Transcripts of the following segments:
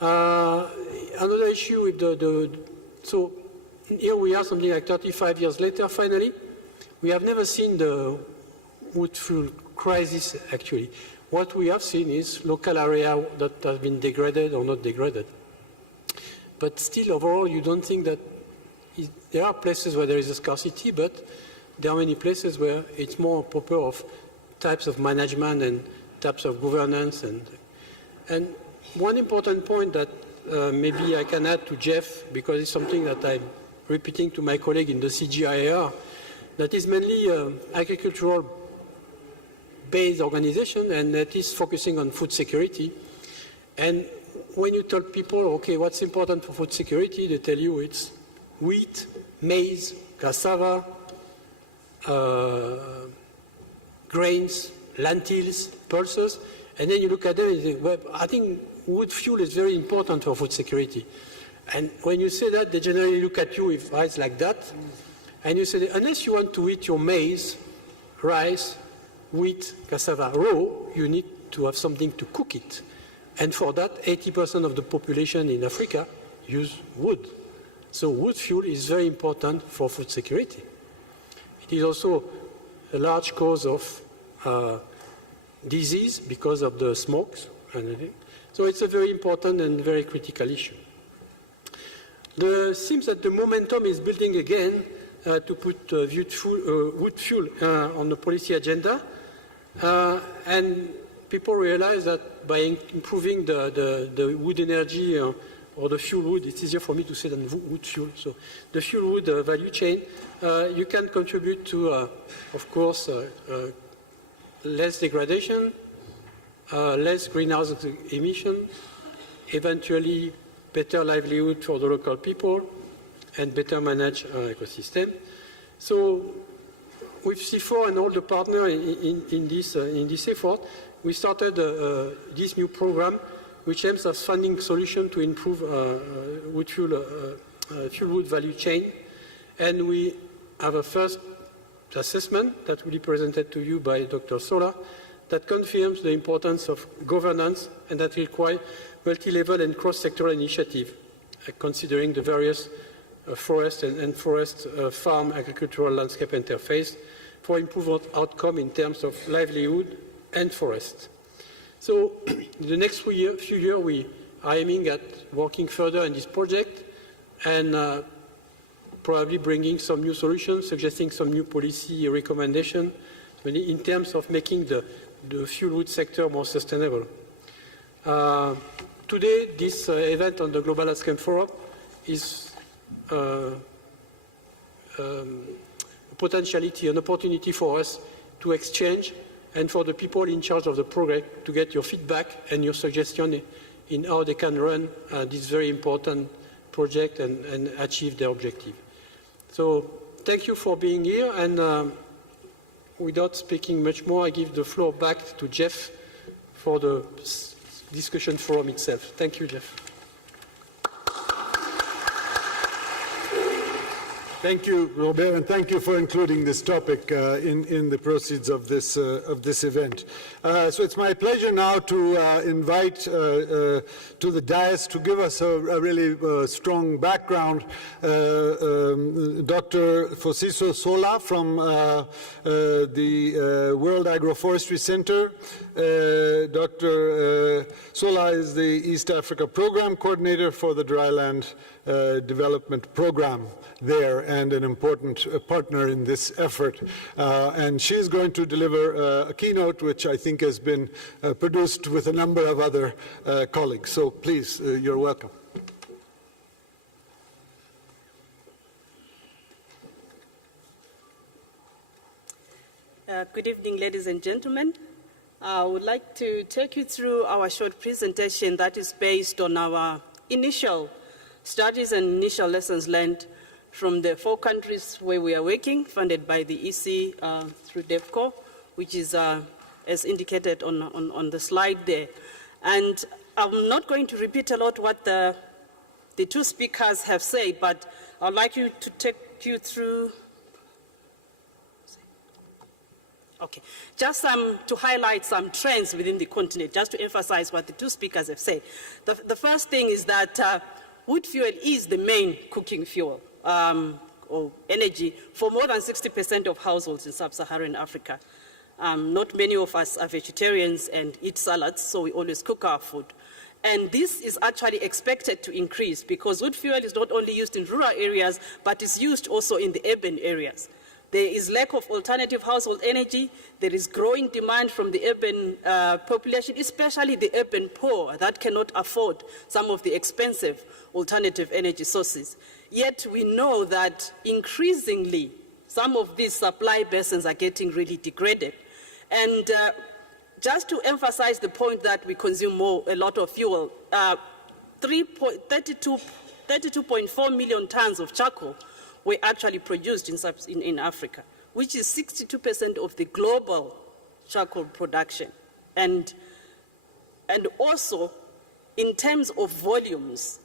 Another issue with so here we are something like 35 years later, finally. We have never seen the wood fuel crisis, actually. What we have seen is local area that have been degraded or not degraded. But still, overall, you don't think that there are places where there is a scarcity, but there are many places where it's more proper of types of management and types of governance. And one important point that maybe I can add to Jeff, because it's something that I'm repeating to my colleague in the CGIAR, that is mainly agricultural-based organization, and that is focusing on food security. And when you tell people, okay, what's important for food security, they tell you it's wheat, maize, cassava, grains, lentils, pulses, and then you look at them and you think, well, I think wood fuel is very important for food security. And when you say that, they generally look at you with eyes like that, and you say, unless you want to eat your maize, rice, wheat, cassava raw, you need to have something to cook it. And for that, 80% of the population in Africa use wood. So wood fuel is very important for food security. It is also a large cause of disease because of the smokes and everything. So it's a very important and very critical issue. It seems that the momentum is building again to put wood fuel on the policy agenda. And people realize that by improving the wood energy or the fuel wood, it's easier for me to say than wood fuel. So the fuel wood value chain, you can contribute to, of course, less degradation, less greenhouse emission, eventually better livelihood for the local people, and better manage ecosystem. So with C4 and all the partners in this effort, we started this new program which aims at finding solutions to improve fuel wood value chain. And we have a first assessment that will be presented to you by Dr. Sola that confirms the importance of governance and that requires multi-level and cross-sectoral initiative, considering the various forest and forest farm agricultural landscape interface for improved outcome in terms of livelihood and forest. So in the next few years, we are aiming at working further in this project and probably bringing some new solutions, suggesting some new policy recommendations in terms of making the fuel wood sector more sustainable. Today, this event on the Global Landscape Forum is a potentiality, an opportunity for us to exchange and for the people in charge of the project to get your feedback and your suggestion in how they can run this very important project and achieve their objective. So thank you for being here, and without speaking much more, I give the floor back to Jeff for the discussion forum itself. Thank you, Jeff. Thank you, Robert, and thank you for including this topic in the proceeds of this event. So it's my pleasure now to invite to the dais to give us a really strong background Dr. Fosiso Sola from the World Agroforestry Center. Dr. Sola is the East Africa Program Coordinator for the Dryland Development Program there and an important partner in this effort. And she's going to deliver a keynote which I think has been produced with a number of other colleagues. So please, you're welcome. Good evening, ladies and gentlemen. I would like to take you through our short presentation that is based on our initial studies and initial lessons learned from the 4 countries where we are working, funded by the EC through DEFCO, which is as indicated on the slide there. And I'm not going to repeat a lot what the 2 speakers have said, but I'd like you to take you through Okay, just to highlight some trends within the continent, just to emphasize what the two speakers have said. The first thing is that wood fuel is the main cooking fuel or energy for more than 60% of households in sub-Saharan Africa. Not many of us are vegetarians and eat salads, so we always cook our food. And this is actually expected to increase because wood fuel is not only used in rural areas, but is used also in the urban areas. There is lack of alternative household energy. There is growing demand from the urban population, especially the urban poor that cannot afford some of the expensive alternative energy sources. Yet we know that increasingly some of these supply basins are getting really degraded. And just to emphasize the point that we consume a lot of fuel, 32.4 million tons of charcoal were actually produced in Africa, which is 62% of the global charcoal production. And also, in terms of volumes,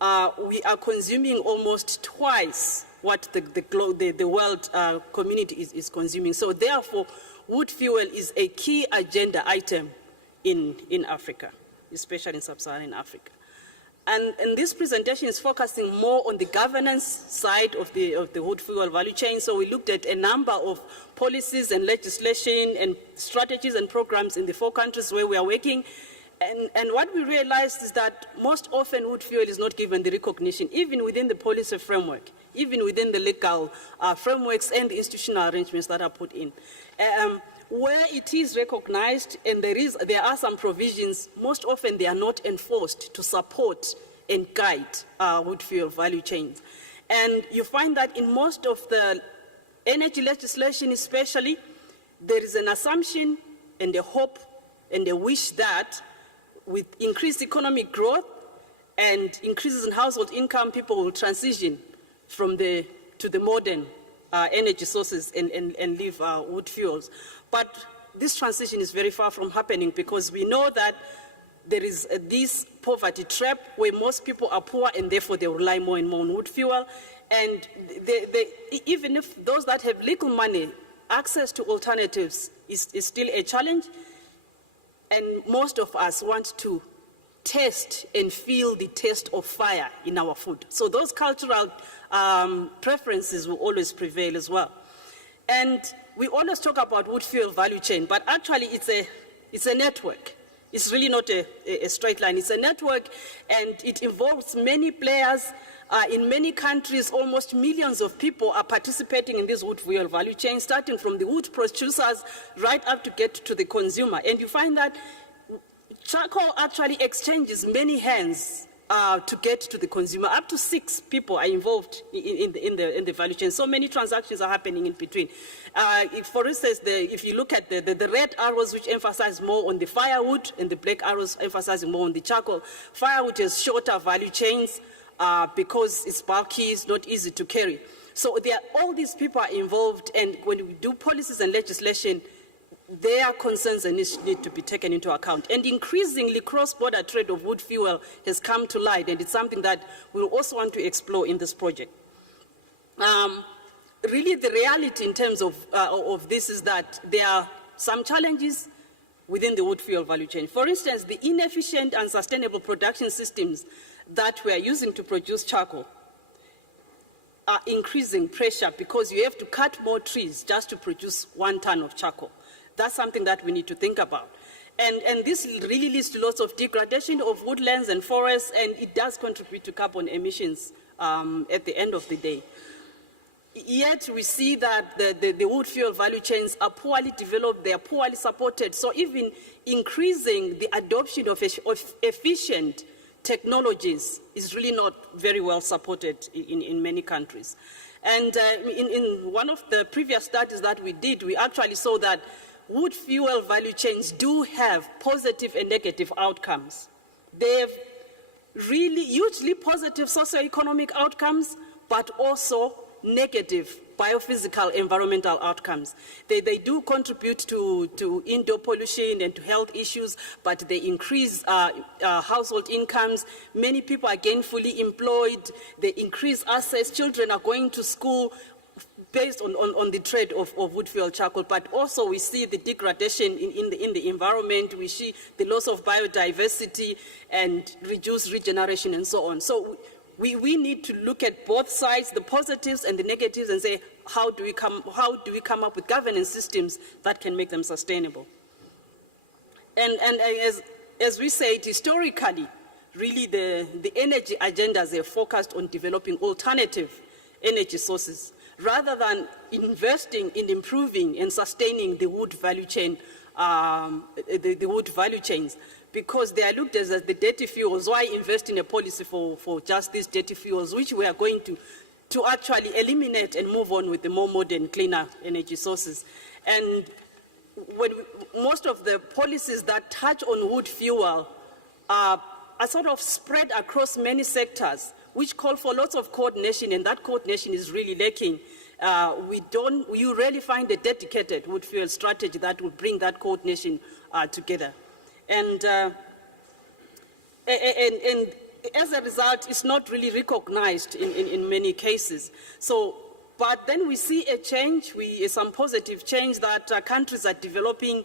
we are consuming almost twice what the world community is consuming. So therefore, wood fuel is a key agenda item in Africa, especially in sub-Saharan Africa. And this presentation is focusing more on the governance side of the wood fuel value chain. So we looked at a number of policies and legislation and strategies and programs in the 4 countries where we are working. And what we realized is that most often wood fuel is not given the recognition, even within the policy framework, even within the legal frameworks and the institutional arrangements that are put in. Where it is recognized and there are some provisions, most often they are not enforced to support and guide wood fuel value chains. And you find that in most of the energy legislation especially, there is an assumption and a hope and a wish that with increased economic growth and increases in household income, people will transition to the modern energy sources and leave wood fuels. But this transition is very far from happening because we know that there is this poverty trap where most people are poor and therefore they rely more and more on wood fuel. And even if those that have little money, access to alternatives is still a challenge. And most of us want to taste and feel the taste of fire in our food. So those cultural preferences will always prevail as well. And we always talk about wood fuel value chain, but actually it's a network. It's really not a straight line. It's a network, and it involves many players. In many countries, almost millions of people are participating in this wood fuel value chain, starting from the wood producers right up to get to the consumer. And you find that charcoal actually exchanges many hands to get to the consumer. Up to 6 people are involved in the value chain. So many transactions are happening in between. For instance, if you look at the red arrows, which emphasize more on the firewood, and the black arrows emphasizing more on the charcoal, firewood has shorter value chains because it's bulky, it's not easy to carry. So all these people are involved, and when we do policies and legislation, their concerns and needs need to be taken into account. And increasingly, cross-border trade of wood fuel has come to light, and it's something that we'll also want to explore in this project. Really, the reality in terms of this is that there are some challenges within the wood fuel value chain. For instance, the inefficient and unsustainable production systems that we are using to produce charcoal are increasing pressure because you have to cut more trees just to produce 1 ton of charcoal. That's something that we need to think about. And this really leads to lots of degradation of woodlands and forests, and it does contribute to carbon emissions at the end of the day. Yet we see that the wood fuel value chains are poorly developed, they are poorly supported. So even increasing the adoption of efficient technologies is really not very well supported in many countries. And in one of the previous studies that we did, we actually saw that wood fuel value chains do have positive and negative outcomes. They have really hugely positive socio-economic outcomes, but also negative biophysical environmental outcomes. They do contribute to indoor pollution and to health issues, but they increase household incomes. Many people are gainfully employed. They increase access. Children are going to school. based on the trade of wood fuel charcoal, but also we see the degradation in the environment, we see the loss of biodiversity and reduced regeneration and so on. So we need to look at both sides, the positives and the negatives, and say, how do we come up with governance systems that can make them sustainable? And as we said, historically, really the energy agendas are focused on developing alternative energy sources, rather than investing in improving and sustaining the wood value chain, the wood value chains, because they are looked at as the dirty fuels. Why invest in a policy for just these dirty fuels, which we are going to actually eliminate and move on with the more modern, cleaner energy sources? And most of the policies that touch on wood fuel are sort of spread across many sectors, which call for lots of coordination, and that coordination is really lacking. You rarely find a dedicated wood fuel strategy that will bring that coordination together. And as a result, it's not really recognized in many cases. So, but then we see a change, some positive change, that countries are developing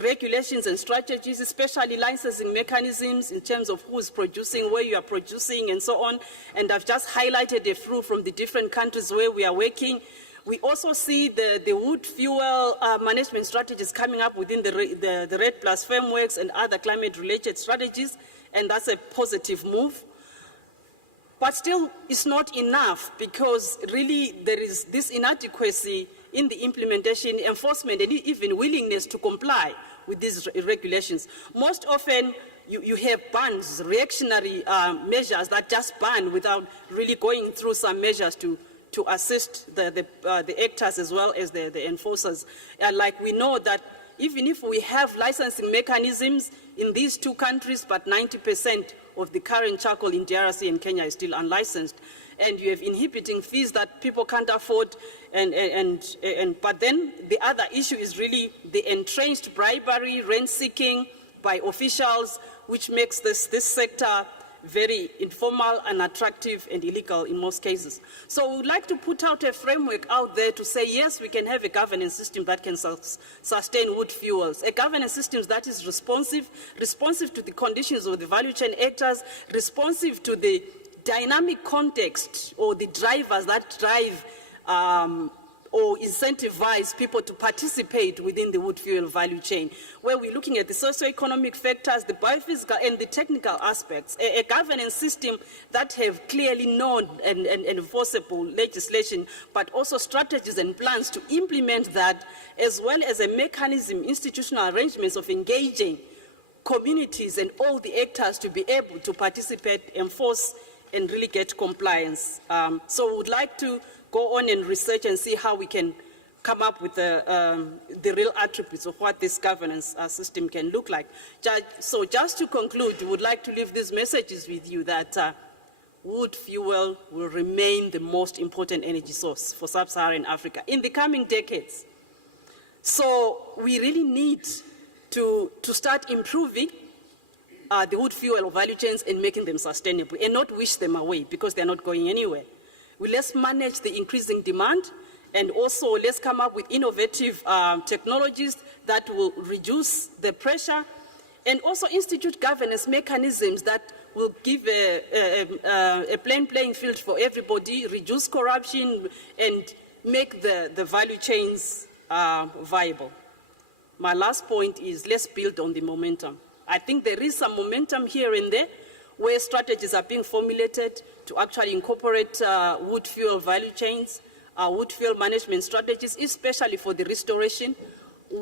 regulations and strategies, especially licensing mechanisms in terms of who's producing, where you are producing, and so on. And I've just highlighted a few from the different countries where we are working. We also see the wood fuel management strategies coming up within the RED Plus frameworks and other climate-related strategies, and that's a positive move. But still, it's not enough, because really there is this inadequacy in the implementation, enforcement, and even willingness to comply with these regulations. Most often, you have bans, reactionary measures that just ban without really going through some measures to assist the actors as well as the enforcers. Like we know that even if we have licensing mechanisms in these two countries, but 90% of the current charcoal in DRC and Kenya is still unlicensed, and you have inhibiting fees that people can't afford, but then the other issue is really the entrenched bribery, rent-seeking by officials, which makes this sector very informal, unattractive, and illegal in most cases. So we would like to put out a framework out there to say, yes, we can have a governance system that can sustain wood fuels, a governance system that is responsive to the conditions of the value chain actors, responsive to the dynamic context or the drivers that drive or incentivize people to participate within the wood fuel value chain, where we're looking at the socio-economic factors, the biophysical and the technical aspects, a governance system that have clearly known and enforceable legislation, but also strategies and plans to implement that, as well as a mechanism, institutional arrangements of engaging communities and all the actors to be able to participate, enforce, and really get compliance. So we would like to go on and research and see how we can come up with the real attributes of what this governance system can look like. So just to conclude, we would like to leave these messages with you that wood fuel will remain the most important energy source for sub-Saharan Africa in the coming decades. So we really need to start improving the wood fuel value chains and making them sustainable, and not wish them away because they're not going anywhere. Let's manage the increasing demand, and also let's come up with innovative technologies that will reduce the pressure, and also institute governance mechanisms that will give a plain playing field for everybody, reduce corruption, and make the value chains viable. My last point is, let's build on the momentum. I think there is some momentum here and there where strategies are being formulated to actually incorporate wood fuel value chains, wood fuel management strategies, especially for the restoration.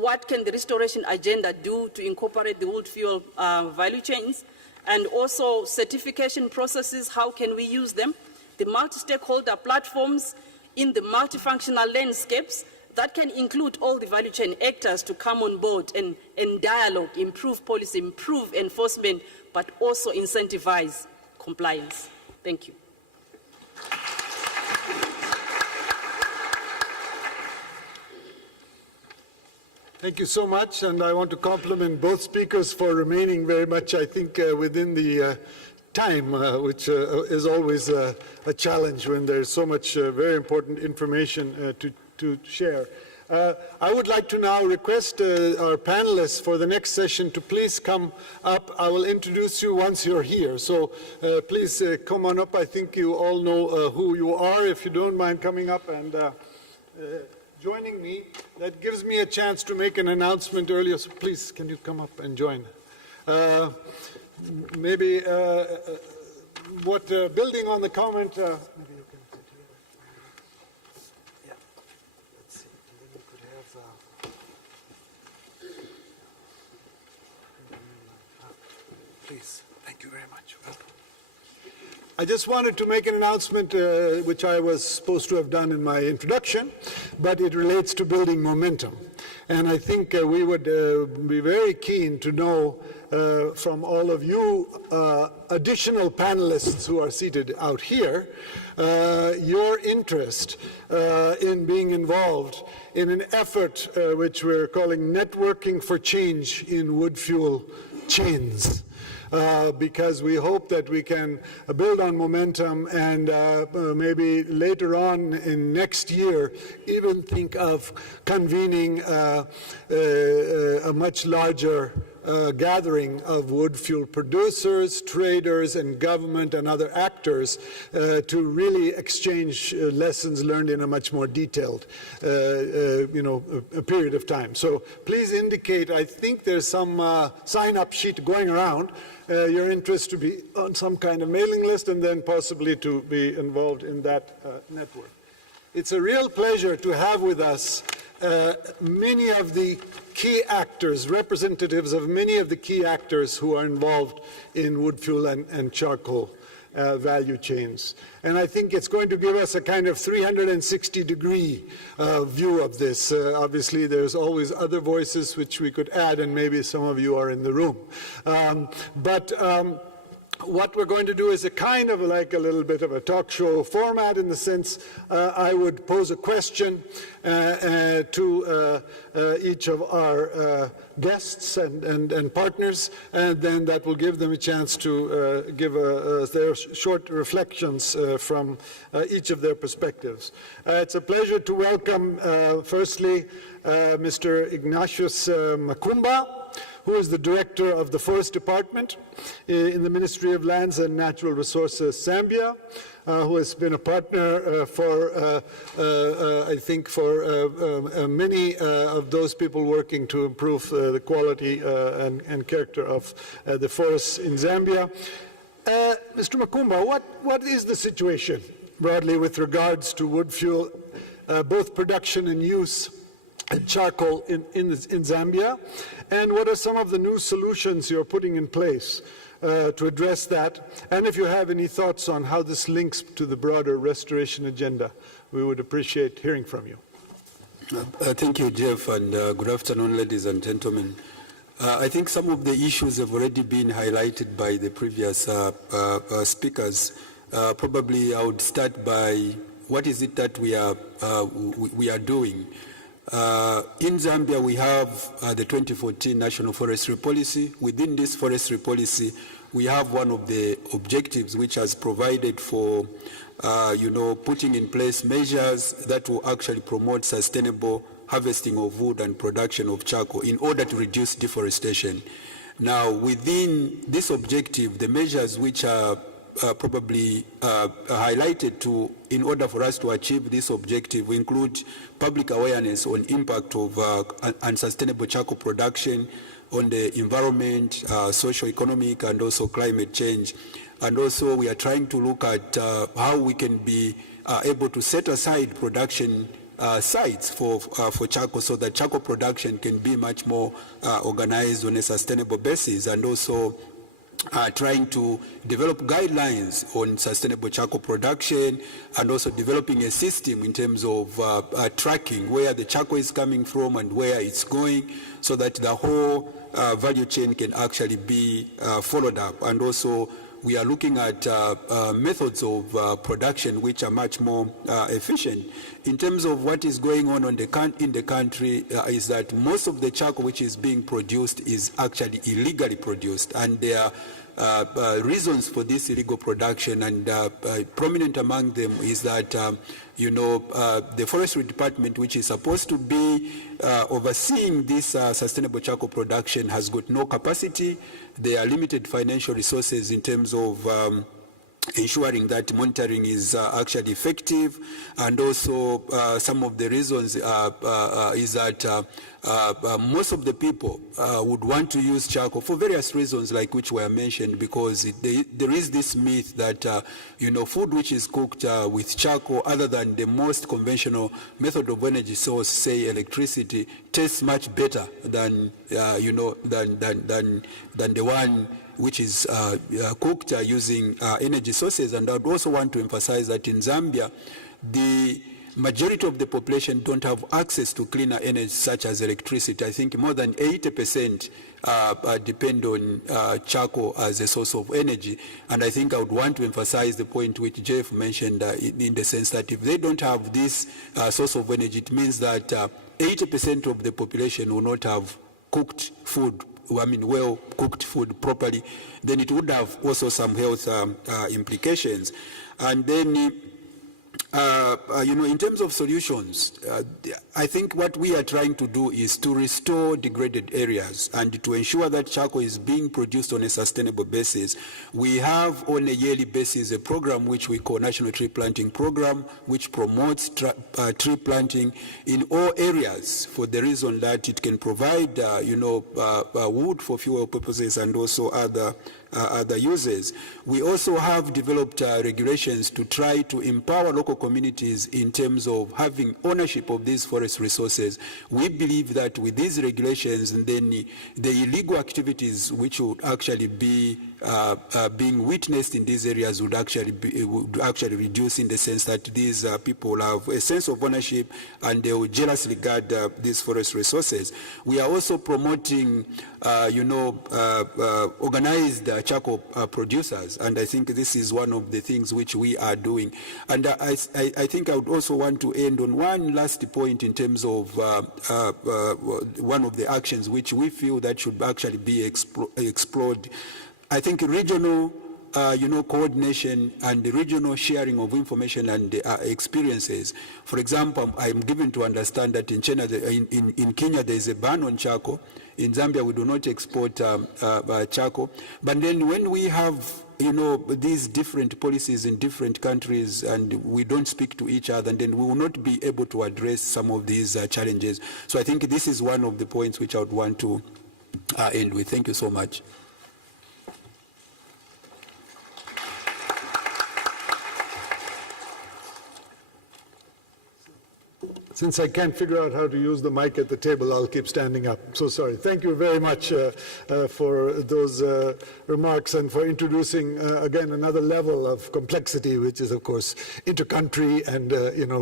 What can the restoration agenda do to incorporate the wood fuel value chains? And also certification processes, how can we use them? The multi-stakeholder platforms in the multifunctional landscapes that can include all the value chain actors to come on board and dialogue, improve policy, improve enforcement, but also incentivize compliance. Thank you. Thank you so much, and I want to compliment both speakers for remaining very much, I think, within the time, which is always a challenge when there's so much very important information to share. I would like to now request our panelists for the next session to please come up. I will introduce you once you're here. So please come on up. I think you all know who you are. If you don't mind coming up and joining me, that gives me a chance to make an announcement earlier. So please, can you come up and join? Maybe building on the comment, maybe you can sit here. Yeah, let's see. And then you could have, please, thank you very much. Welcome. I just wanted to make an announcement, which I was supposed to have done in my introduction, but it relates to building momentum. And I think we would be very keen to know from all of you additional panelists who are seated out here, your interest in being involved in an effort which we're calling Networking for Change in Wood Fuel Chains. Because we hope that we can build on momentum and maybe later on in next year even think of convening a much larger gathering of wood fuel producers, traders, and government and other actors to really exchange lessons learned in a much more detailed a period of time. So please indicate, I think there's some sign-up sheet going around, your interest to be on some kind of mailing list and then possibly to be involved in that network. It's a real pleasure to have with us many of the key actors, representatives of many of the key actors who are involved in wood fuel and charcoal value chains. And I think it's going to give us a kind of 360-degree view of this. Obviously, there's always other voices which we could add, and maybe some of you are in the room. What we're going to do is a kind of like a little bit of a talk show format, in the sense I would pose a question to each of our guests and partners, and then that will give them a chance to give their short reflections from each of their perspectives. It's a pleasure to welcome, firstly, Mr. Ignatius Makumba, who is the director of the Forest Department in the Ministry of Lands and Natural Resources, Zambia, who has been a partner for, I think, for many of those people working to improve the quality and character of the forests in Zambia. Mr. Makumba, what is the situation broadly with regards to wood fuel, both production and use, and charcoal in Zambia, and what are some of the new solutions you're putting in place to address that? And if you have any thoughts on how this links to the broader restoration agenda, we would appreciate hearing from you. Thank you, Jeff, and good afternoon, ladies and gentlemen. I think some of the issues have already been highlighted by the previous speakers. Probably I would start by what is it that we are doing. In Zambia, we have the 2014 National Forestry Policy. Within this forestry policy, we have one of the objectives which has provided for, putting in place measures that will actually promote sustainable harvesting of wood and production of charcoal in order to reduce deforestation. Now, within this objective, the measures which are probably highlighted in order for us to achieve this objective include public awareness on impact of unsustainable charcoal production on the environment, socio-economic, and also climate change. And also we are trying to look at how we can be able to set aside production sites for charcoal, so that charcoal production can be much more organized on a sustainable basis, and also trying to develop guidelines on sustainable charcoal production, and also developing a system in terms of tracking where the charcoal is coming from and where it's going, so that the whole value chain can actually be followed up. And also we are looking at methods of production which are much more efficient. in terms of what is going on in the country is that most of the charcoal which is being produced is actually illegally produced, and there are reasons for this illegal production, and prominent among them is that the forestry department, which is supposed to be overseeing this sustainable charcoal production, has got no capacity. There are limited financial resources in terms of ensuring that monitoring is actually effective, and also some of the reasons is that most of the people would want to use charcoal for various reasons, like which were mentioned, because there is this myth that food which is cooked with charcoal, other than the most conventional method of energy source, say electricity, tastes much better than than the one which is cooked using energy sources. And I would also want to emphasize that in Zambia, the majority of the population don't have access to cleaner energy such as electricity. I think more than 80% depend on charcoal as a source of energy. And I think I would want to emphasize the point which Jeff mentioned in the sense that if they don't have this source of energy, it means that 80% of the population will not have cooked food, well-cooked food properly. Then it would have also some health implications. And then, in terms of solutions, I think what we are trying to do is to restore degraded areas and to ensure that charcoal is being produced on a sustainable basis. We have on a yearly basis a program which we call National Tree Planting Program, which promotes tree planting in all areas for the reason that it can provide, wood for fuel purposes and also other uses. We also have developed regulations to try to empower local communities in terms of having ownership of these forest resources. We believe that with these regulations, and then the illegal activities which would actually be being witnessed in these areas would actually reduce, in the sense that these people have a sense of ownership and they will jealously guard these forest resources. We are also promoting organized charcoal producers, and I think this is one of the things which we are doing. And I think I would also want to end on one last point in terms of one of the actions which we feel that should actually be explored. I think regional coordination and the regional sharing of information and experiences. For example, I'm given to understand that in Kenya there is a ban on charcoal. In Zambia we do not export charcoal. But then when we have these different policies in different countries and we don't speak to each other, and then we will not be able to address some of these challenges. So I think this is one of the points which I would want to end with. Thank you so much. Since I can't figure out how to use the mic at the table, I'll keep standing up. So sorry. Thank you very much for those remarks and for introducing, again, another level of complexity, which is, of course, intercountry and,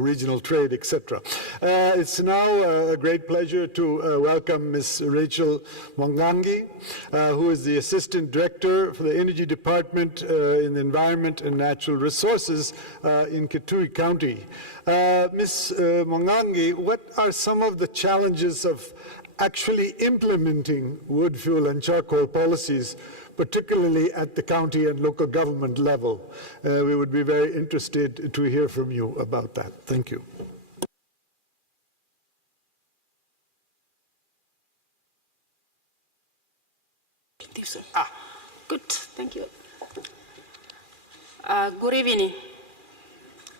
regional trade, etc. It's now a great pleasure to welcome Ms. Rachel Mwangangi, who is the Assistant Director for the Energy Department in the Environment and Natural Resources in Kitui County. Ms. Mwangangi, what are some of the challenges of actually implementing wood, fuel, and charcoal policies, particularly at the county and local government level? We would be very interested to hear from you about that. Thank you. Good, thank you. Good evening.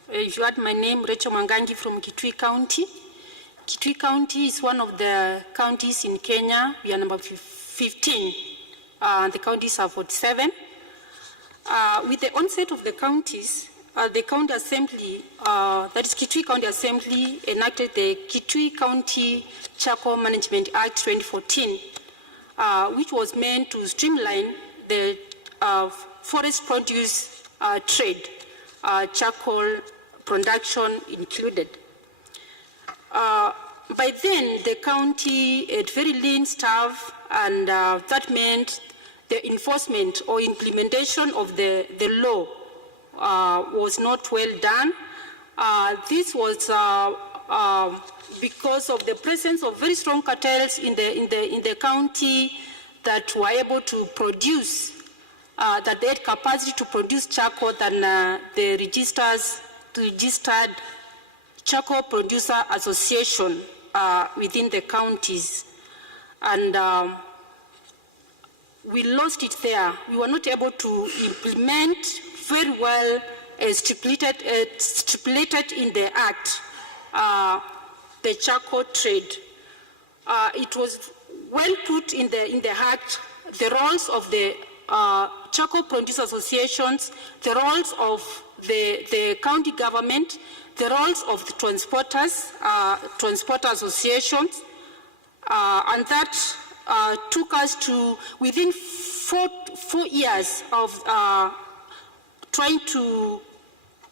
You heard my name, Rachel Mwangangi from Kitui County. Kitui County is one of the counties in Kenya. We are number 15. The counties are 47. With the onset of the counties, the County Assembly, that is Kitui County Assembly, enacted the Kitui County Charcoal Management Act 2014, which was meant to streamline the forest produce trade, charcoal production included. By then, the county had very lean staff, and that meant the enforcement or implementation of the law was not well done. This was because of the presence of very strong cartels in the county that were able to produce, that they had capacity to produce charcoal than the registered charcoal producer association within the counties. And we lost it there. We were not able to implement very well as stipulated in the Act, the charcoal trade. It was well put in the Act, the roles of the charcoal producer associations, the roles of the county government, the roles of the transporters, transporter associations, and that took us to within 4 years of trying to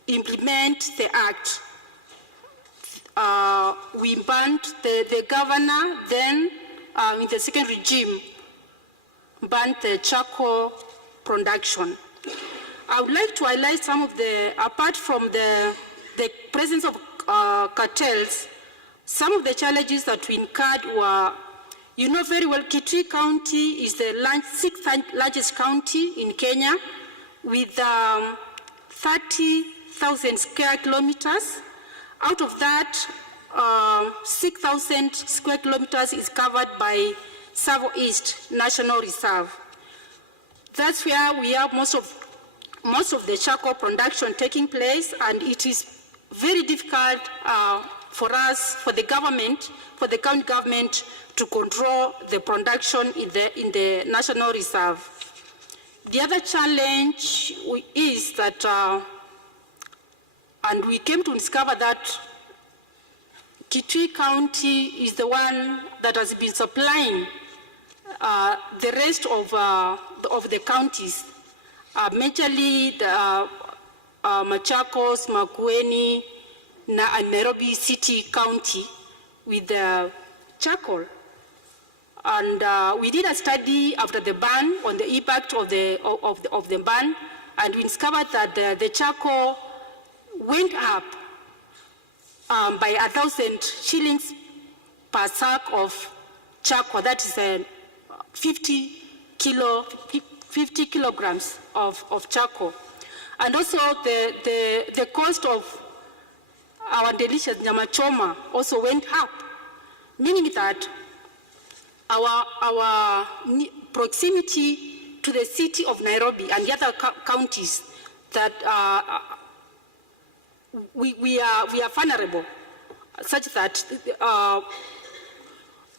implement the Act. We banned the governor, then in the second regime, banned the charcoal production. I would like to highlight some of the, apart from the presence of cartels, some of the challenges that we incurred were, you know very well, Kitui County is the 6th largest county in Kenya with 30,000 square kilometers. Out of that, 6,000 square kilometers is covered by Savo East National Reserve. That's where we have most of the charcoal production taking place, and it is very difficult for us, for the government, for the county government, to control the production in the National Reserve. The other challenge is that, and we came to discover that Kitui County is the one that has been supplying the rest of the counties, majorly the Machakos, Makueni, and Nairobi City County with charcoal. And we did a study after the ban on the impact of the ban, and we discovered that the charcoal went up by 1,000 shillings per sack of charcoal. That is 50 kilograms of charcoal. And also the cost of our delicious nyama choma also went up, meaning that our proximity to the city of Nairobi and the other counties, that we are vulnerable, such that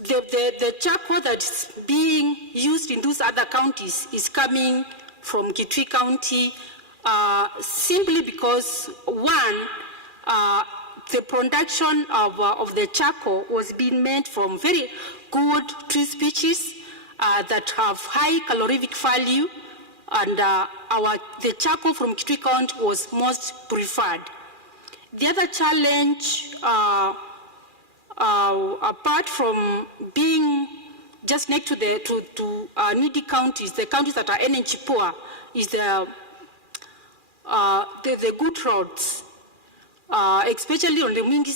the charcoal that's being used in those other counties is coming from Kitui County simply because, one, the production of the charcoal was being made from very good tree species that have high calorific value, and the charcoal from Kitui County was most preferred. The other challenge, apart from being just next to needy counties, the counties that are energy poor, is the good roads, especially on the Mwingi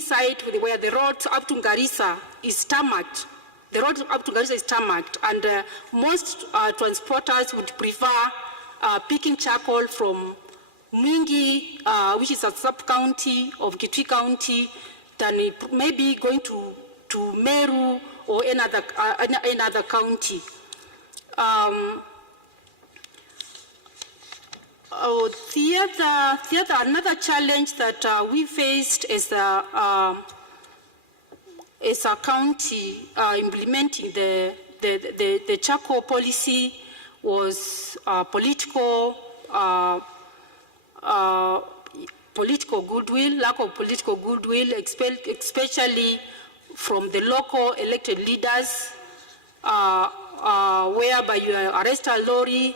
side, where the road up to Garissa is tarmacked. The road up to Garissa is tarmacked, and most transporters would prefer picking charcoal from Mwingi, which is a sub-county of Kitui County, than maybe going to Meru or another county. Another challenge that we faced as a county implementing the charcoal policy was political goodwill, lack of political goodwill, especially from the local elected leaders, whereby you arrest a lorry,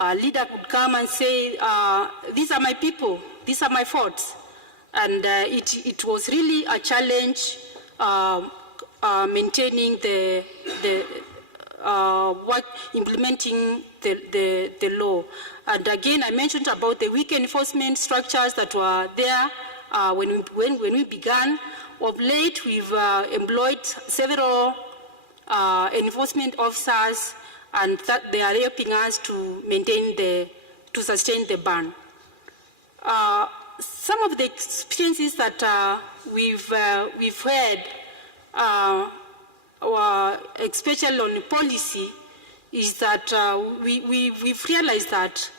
a leader would come and say, these are my people, these are my faults. And it was really a challenge maintaining implementing the law. And again, I mentioned about the weak enforcement structures that were there when we began. Of late, we've employed several enforcement officers, and that they are helping us to sustain the ban. Some of the experiences that we've had, especially on policy, is that we've realized that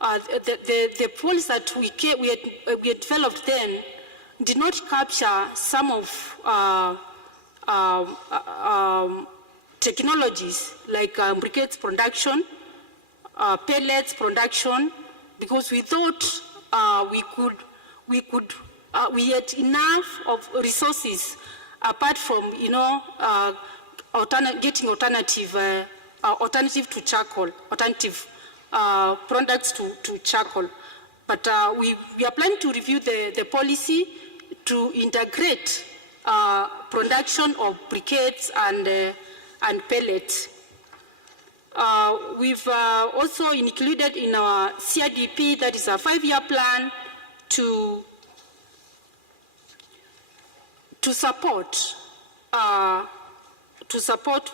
the policy that we had developed then did not capture some of technologies like briquettes production, pellets production, because we thought we had enough of resources apart from getting alternative to charcoal, alternative products to charcoal. But we are planning to review the policy to integrate production of briquettes and pellets. We've also included in our CRDP, that is a 5-year plan, to support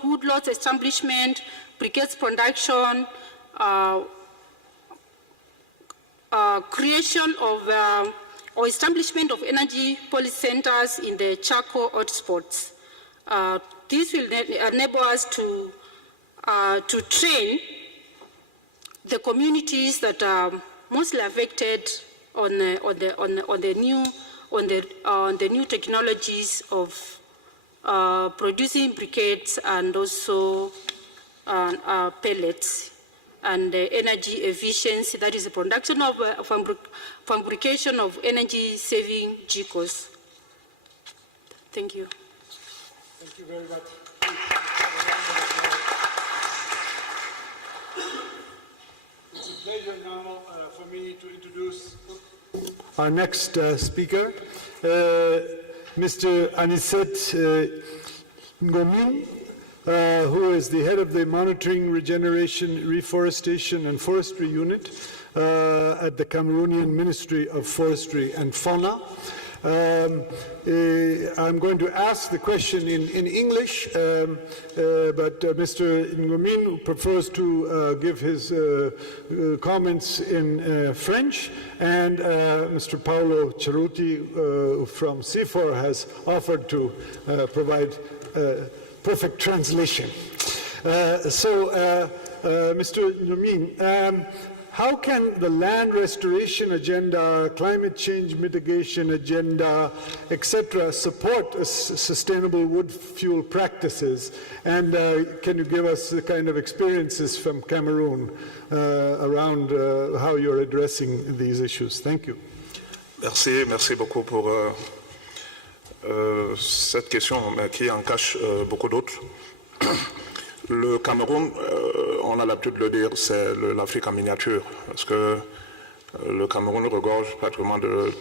woodlots establishment, briquettes production, creation of or establishment of energy policy centers in the charcoal hotspots. This will enable us to train the communities that are mostly affected on the new technologies of producing briquettes and also pellets, and energy efficiency, that is the production of fabrication of energy-saving vehicles. Thank you. Thank you very much. It's a pleasure now for me to introduce our next speaker, Mr. Aniset Ngomin, who is the head of the Monitoring, Regeneration, Reforestation and Forestry Unit at the Cameroonian Ministry of Forestry and Fauna. I'm going to ask the question in English, but Mr. Ngomin prefers to give his comments in French, and Mr. Paolo Ceruti from C4 has offered to provide perfect translation. Mr. Ngomin, how can the land restoration agenda, climate change mitigation agenda, etc., support sustainable wood fuel practices? And can you give us the kind of experiences from Cameroon around how you're addressing these issues? Thank you. Merci beaucoup pour cette question, mais qui en cache beaucoup d'autres. Le Cameroun, on a l'habitude de le dire, c'est l'Afrique en miniature, parce que le Cameroun regorge pratiquement de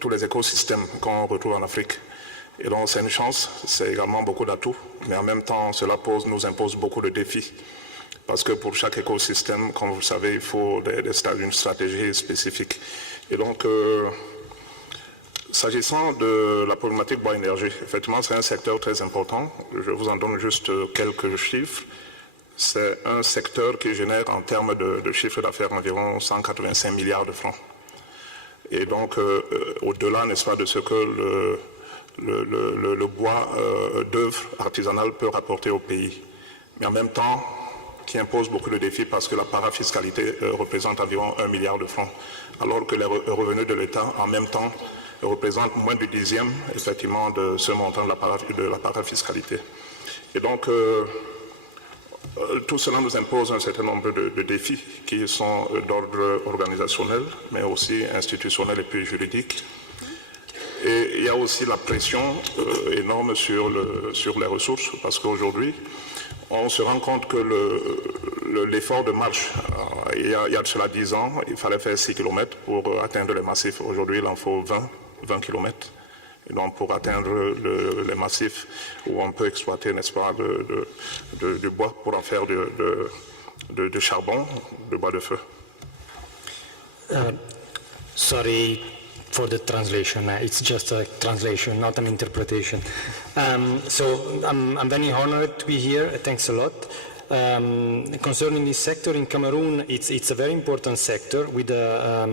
tous les écosystèmes qu'on retrouve en Afrique. Et donc c'est une chance, c'est également beaucoup d'atouts, mais en même temps cela nous impose beaucoup de défis. Parce que pour chaque écosystème, comme vous le savez, il faut une stratégie spécifique. Et donc, s'agissant de la problématique bois-énergie, effectivement, c'est un secteur très important. Je vous en donne juste quelques chiffres. C'est un secteur qui génère en termes de chiffre d'affaires environ 185 milliards de francs. Et donc, au-delà, n'est-ce pas, de ce que le bois d'œuvre artisanal peut rapporter au pays. Mais en même temps, qui impose beaucoup de défis parce que la parafiscalité représente environ 1 milliard de francs, alors que les revenus de l'État, en même temps, représentent moins du dixième, effectivement, de ce montant de la parafiscalité. Et donc, tout cela nous impose un certain nombre de défis qui sont d'ordre organisationnel, mais aussi institutionnel et puis juridique. Et il y a aussi la pression énorme sur les ressources, parce qu'aujourd'hui, on se rend compte que l'effort de marche, il y a de cela 10 ans, il fallait faire 6 km pour atteindre les massifs. Aujourd'hui, il en faut 20 km. Et donc, pour atteindre les massifs où on peut exploiter, n'est-ce pas, du bois pour en faire de charbon, de bois de feu. Sorry for the translation. It's just a translation, not an interpretation. So I'm very honored to be here. Thanks a lot. Concerning this sector in Cameroon, it's a very important sector with a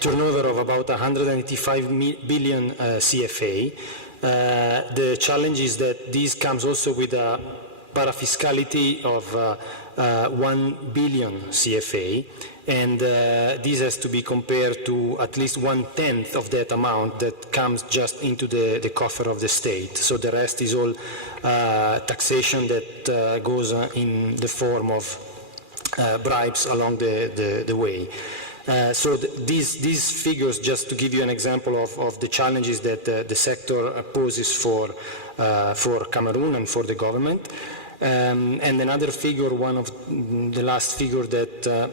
turnover of about 185 billion CFA. The challenge is that this comes also with a parafiscality of 1 billion CFA, and this has to be compared to at least 1/10 of that amount that comes just into the coffer of the state. So the rest is all taxation that goes in the form of bribes along the way. So these figures, just to give you an example of the challenges that the sector poses for Cameroon and for the government. And another figure, one of the last figure that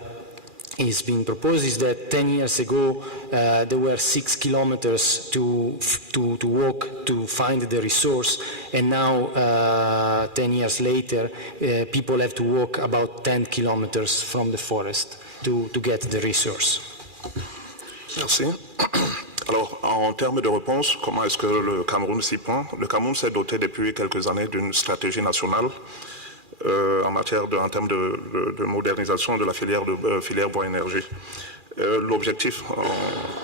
is being proposed is that 10 years ago there were 6 kilometers to walk to find the resource, and now 10 years later people have to walk about 10 kilometers from the forest to get the resource. Merci. Alors, en termes de réponse, comment est-ce que le Cameroun s'y prend? Le Cameroun s'est doté depuis quelques années d'une stratégie nationale en termes de modernisation de la filière bois-énergie. L'objectif,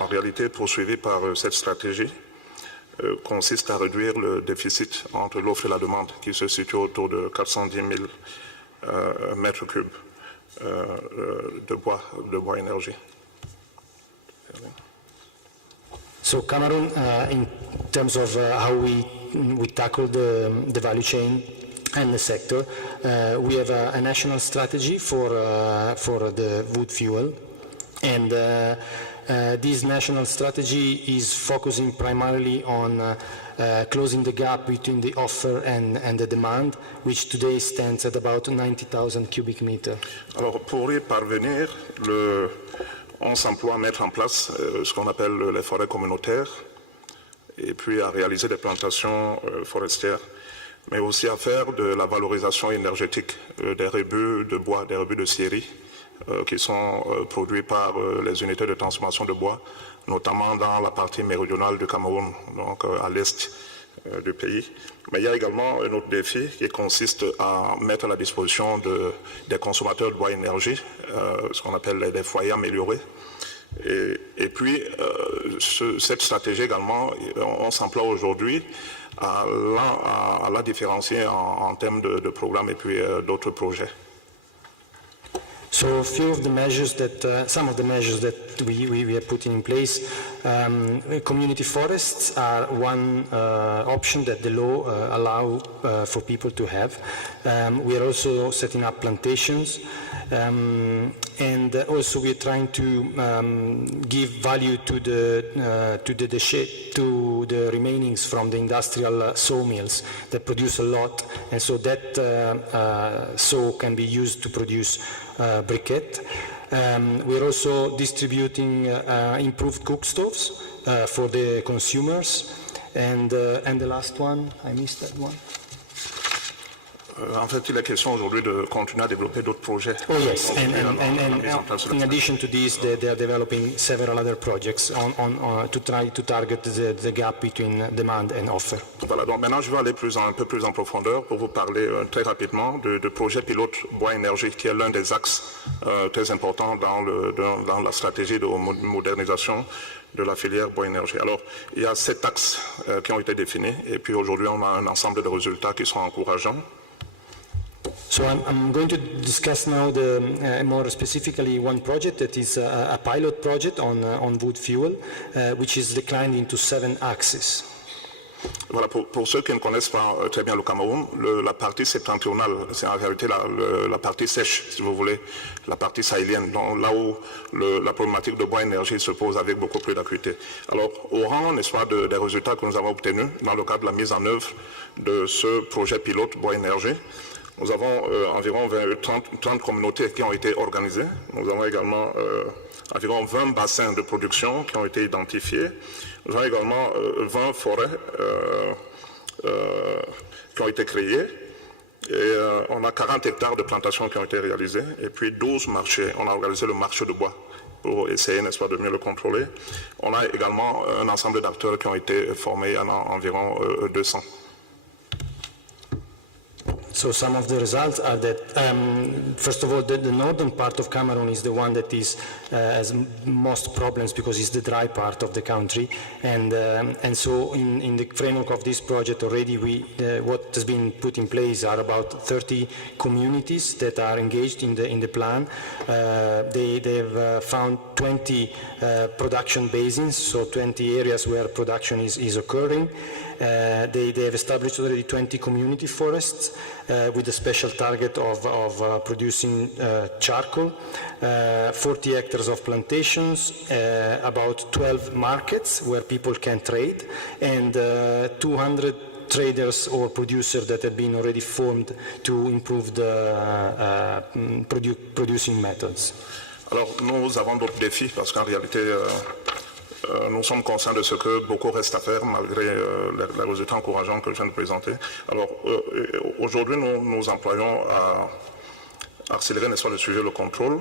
en réalité, poursuivi par cette stratégie, consiste à réduire le déficit entre l'offre et la demande, qui se situe autour de 410 000 mètres cubes de bois énergie. So Cameroon, in terms of how we tackle the value chain and the sector, we have a national strategy for the wood fuel, and this national strategy is focusing primarily on closing the gap between the offer and the demand, which today stands at about 90,000 cubic meters. Alors, pour y parvenir, on s'emploie à mettre en place ce qu'on appelle les forêts communautaires, et puis à réaliser des plantations forestières, mais aussi à faire de la valorisation énergétique des rébus de bois, des rébus de scierie, qui sont produits par les unités de transformation de bois, notamment dans la partie méridionale du Cameroun, donc à l'est du pays. Mais il y a également un autre défi qui consiste à mettre à la disposition des consommateurs de bois énergie, ce qu'on appelle des foyers améliorés. Et puis, cette stratégie également, on s'emploie aujourd'hui à la différencier en termes de programmes et puis d'autres projets. So a few of the measures that, some of the measures that we are putting in place, community forests are one option that the law allow for people to have. We are also setting up plantations, and also we are trying to give value to the remainings from the industrial sawmills that produce a lot, and so that saw can be used to produce briquette. We're also distributing improved cook stoves for the consumers, and the last one, I missed that one. En fait, il est question aujourd'hui de continuer à développer d'autres projets. Oh yes, and in addition to this, they are developing several other projects to try to target the gap between demand and offer. Voilà, donc maintenant je vais aller un peu plus en profondeur pour vous parler très rapidement de projet pilote bois énergie, qui est l'un des axes très importants dans la stratégie de modernisation de la filière bois énergie. Alors, il y a 7 axes qui ont été définis, et puis aujourd'hui on a un ensemble de résultats qui sont encourageants. So I'm going to discuss now more specifically one project that is a pilot project on wood fuel, which is declined into 7 axes. Voilà, pour ceux qui ne connaissent pas très bien le Cameroun, la partie septentrionale, c'est en réalité la partie sèche, si vous voulez, la partie sahélienne, donc là où la problématique de bois énergie se pose avec beaucoup plus d'acuité. Alors, au rang, n'est-ce pas, des résultats que nous avons obtenus dans le cadre de la mise en œuvre de ce projet pilote bois énergie, Nous avons environ 30 communautés qui ont été organisées. Nous avons également environ 20 bassins de production qui ont été identifiés. Nous avons également 20 forêts qui ont été créées. Et on a 40 hectares de plantations qui ont été réalisés. Et puis 12 marchés. On a organisé le marché de bois pour essayer, n'est-ce pas, de mieux le contrôler. On a également un ensemble d'acteurs qui ont été formés, il y en a environ 200. So some of the results are that, first of all, the northern part of Cameroon is the one that has most problems because it's the dry part of the country, and so in the framework of this project already, what has been put in place are about 30 communities that are engaged in the plan. They've found 20 production basins, so 20 areas where production is occurring. They have established already 20 community forests with a special target of producing charcoal, 40 hectares of plantations, about 12 markets where people can trade, and 200 traders or producers that have been already formed to improve the producing methods. Alors, nous avons d'autres défis parce qu'en réalité, nous sommes conscients de ce que beaucoup reste à faire malgré les résultats encourageants que je viens de présenter. Alors, aujourd'hui, nous nous employons à accélérer, n'est-ce pas, le sujet, le contrôle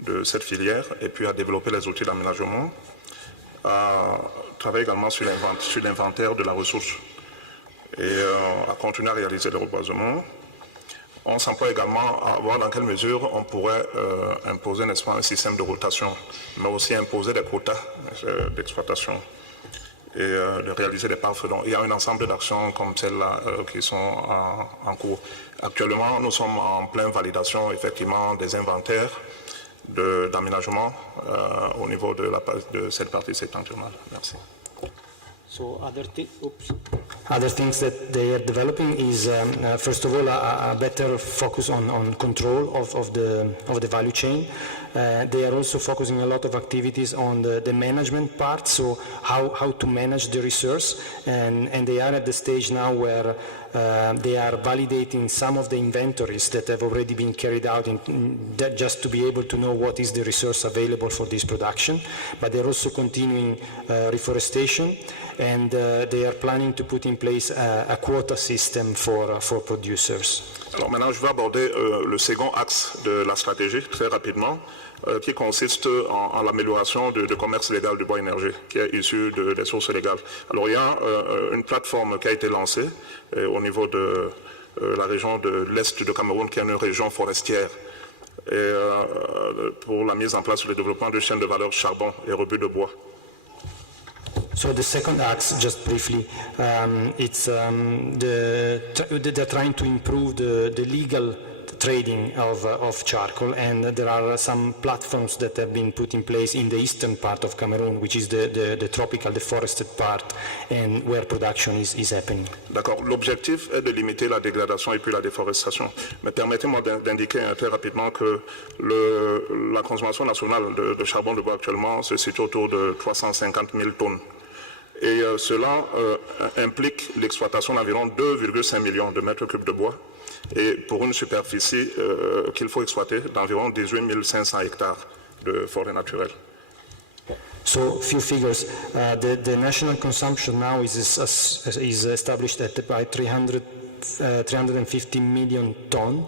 de cette filière et puis à développer les outils d'aménagement, à travailler également sur l'inventaire de la ressource et à continuer à réaliser le reboisement. On s'emploie également à voir dans quelle mesure on pourrait imposer, n'est-ce pas, un système de rotation, mais aussi imposer des quotas d'exploitation et de réaliser des parfums. Donc, il y a un ensemble d'actions comme celles-là qui sont en cours. Actuellement, nous sommes en pleine validation, effectivement, des inventaires d'aménagement au niveau de cette partie septentrionale. Merci. So other things that they are developing is, first of all, a better focus on control of the value chain. They are also focusing a lot of activities on the management part, so how to manage the resource, and they are at the stage now where they are validating some of the inventories that have already been carried out just to be able to know what is the resource available for this production. But they're also continuing reforestation, and they are planning to put in place a quota system for producers. Alors maintenant, je vais aborder le second axe de la stratégie très rapidement, qui consiste en l'amélioration du commerce légal du bois énergie, qui est issu des sources légales. Alors il y a une plateforme qui a été lancée au niveau de la région de l'Est du Cameroun, qui est une région forestière, et, pour la mise en place et le développement de chaînes de valeur charbon et rebut de bois. So the second axe, just briefly, it's they're trying to improve the legal trading of charcoal, and there are some platforms that have been put in place in the eastern part of Cameroon, which is the tropical, the forested part, and where production is happening. D'accord. L'objectif est de limiter la dégradation et puis la déforestation. Mais permettez-moi d'indiquer très rapidement que la consommation nationale de charbon de bois actuellement se situe autour de 350 000 tonnes. Et cela implique l'exploitation d'environ 2,5 millions de mètres cubes de bois, et pour une superficie qu'il faut exploiter d'environ 18 500 hectares de forêt naturelle. So, few figures. The national consumption now is established at about 350 million tonnes,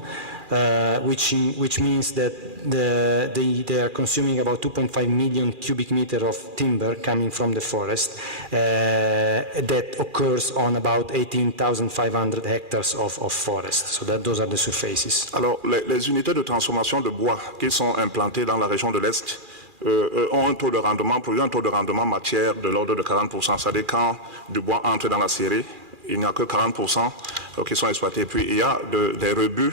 which means that they are consuming about 2.5 million cubic meter of timber coming from the forest that occurs on about 18,500 hectares of forest. So those are the surfaces. Alors, les unités de transformation de bois qui sont implantées dans la région de l'Est ont un taux de rendement, produisent un taux de rendement matière de l'ordre de 40%. C'est-à-dire quand du bois entre dans la scierie, il n'y a que 40% qui sont exploités. Puis il y a des rebuts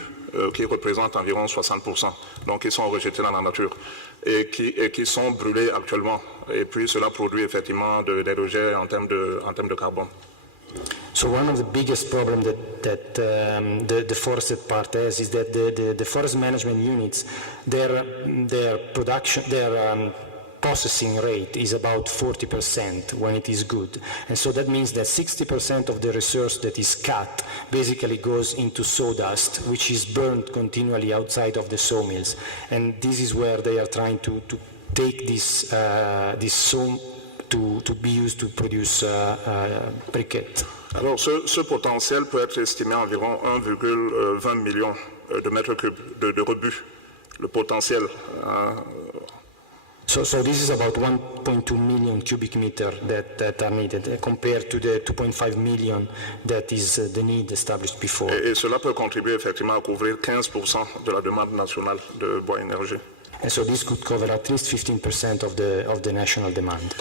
qui représentent environ 60%, donc qui sont rejetés dans la nature et qui sont brûlés actuellement. Et puis cela produit effectivement des rejets en termes de carbone. So one of the biggest problems that the forested part has is that the forest management units, their processing rate is about 40% when it is good. And so that means that 60% of the resource that is cut basically goes into sawdust, which is burned continually outside of the sawmills. And this is where they are trying to take this saw to be used to produce briquettes. Alors, ce potentiel peut être estimé à environ 1,20 million de mètres cubes de rebut, le potentiel. So this is about 1.2 million cubic meter that are needed compared to the 2.5 million that is the need established before. Et cela peut contribuer effectivement à couvrir 15% de la demande nationale de bois énergie. And so this could cover at least 15% of the national demand.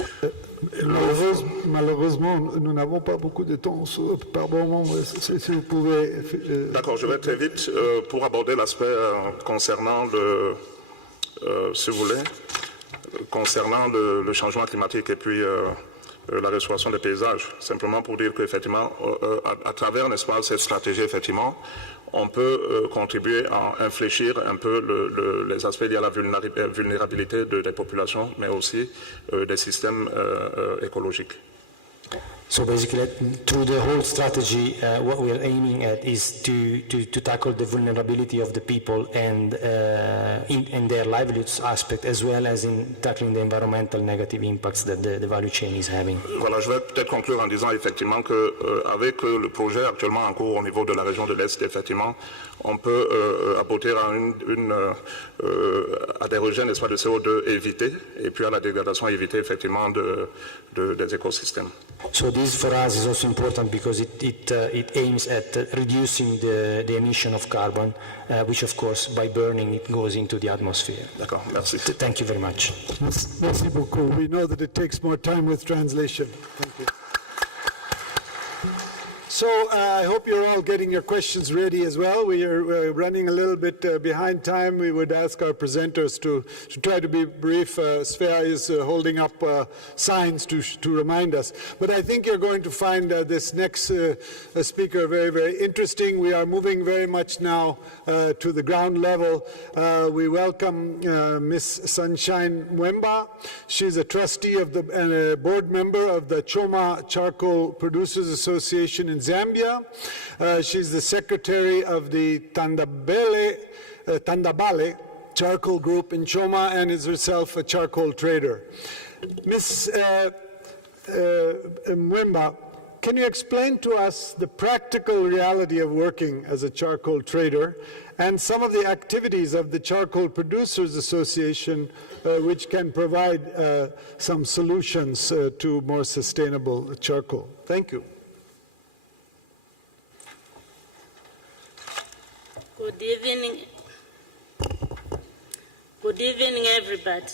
Malheureusement, nous n'avons pas beaucoup de temps. Pardon, si vous pouvez... D'accord, je vais très vite pour aborder l'aspect concernant si vous voulez, concernant le changement climatique et puis la restauration des paysages. Simplement pour dire qu'effectivement, à travers, n'est-ce pas, cette stratégie, effectivement, on peut contribuer à infléchir un peu les aspects liés à la vulnérabilité des populations, mais aussi des systèmes écologiques. So basically, through the whole strategy, what we are aiming at is to tackle the vulnerability of the people and in their livelihoods aspect, as well as in tackling the environmental negative impacts that the value chain is having. Voilà, je vais peut-être conclure en disant effectivement qu'avec le projet actuellement en cours au niveau de la région de l'Est, effectivement, on peut aboutir à des rejets, n'est-ce pas, de CO2 évités, et puis à la dégradation évitée, effectivement, des écosystèmes. So this for us is also important because it aims at reducing the emission of carbon, which of course by burning it goes into the atmosphere. D'accord, merci. Thank you very much. Merci beaucoup. We know that it takes more time with translation. Thank you. So I hope you're all getting your questions ready as well. We are running a little bit behind time. We would ask our presenters to try to be brief. Svea is holding up signs to remind us. But I think you're going to find this next speaker very, very interesting. We are moving very much now to the ground level. We welcome Ms. Sunshine Mwemba. She's a trustee of and a board member of the Choma Charcoal Producers Association in Zambia. She's the secretary of the Tandabale Charcoal Group in Choma and is herself a charcoal trader. Ms. Mwemba, can you explain to us the practical reality of working as a charcoal trader and some of the activities of the Charcoal Producers Association which can provide some solutions to more sustainable charcoal? Thank you. Good evening, everybody.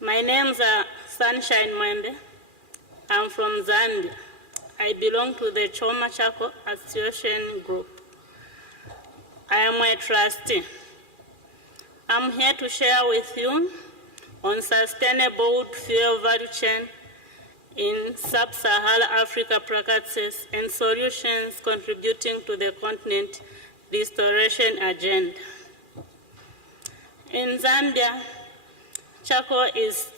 My name's Sunshine Mwembe. I'm from Zambia. I belong to the Choma Charcoal Association Group. I am a trustee. I'm here to share with you on sustainable wood fuel value chain in sub-Saharan Africa practices and solutions contributing to the continent restoration agenda. In Zambia, charcoal is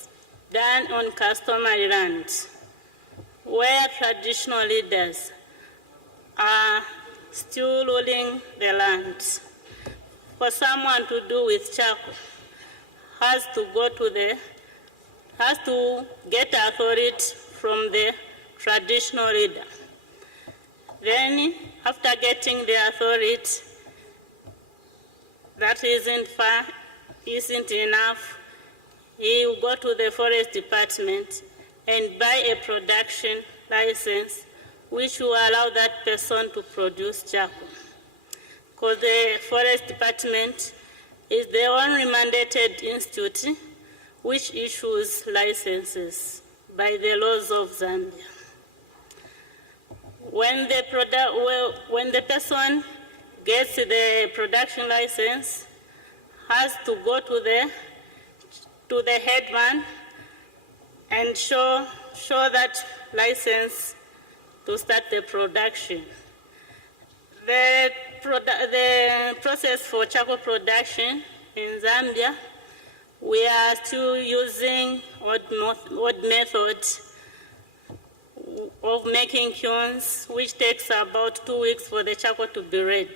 done on customary lands, where traditional leaders are still ruling the land. For someone to do with charcoal, has to get authority from the traditional leader. Then, after getting the authority, that isn't enough, he will go to the forest department and buy a production license which will allow that person to produce charcoal. Because the forest department is the only mandated institute which issues licenses by the laws of Zambia. When the person gets the production license, has to go to the headman and show that license to start the production. The process for charcoal production in Zambia, we are still using old method of making kilns, which takes about 2 weeks for the charcoal to be ready.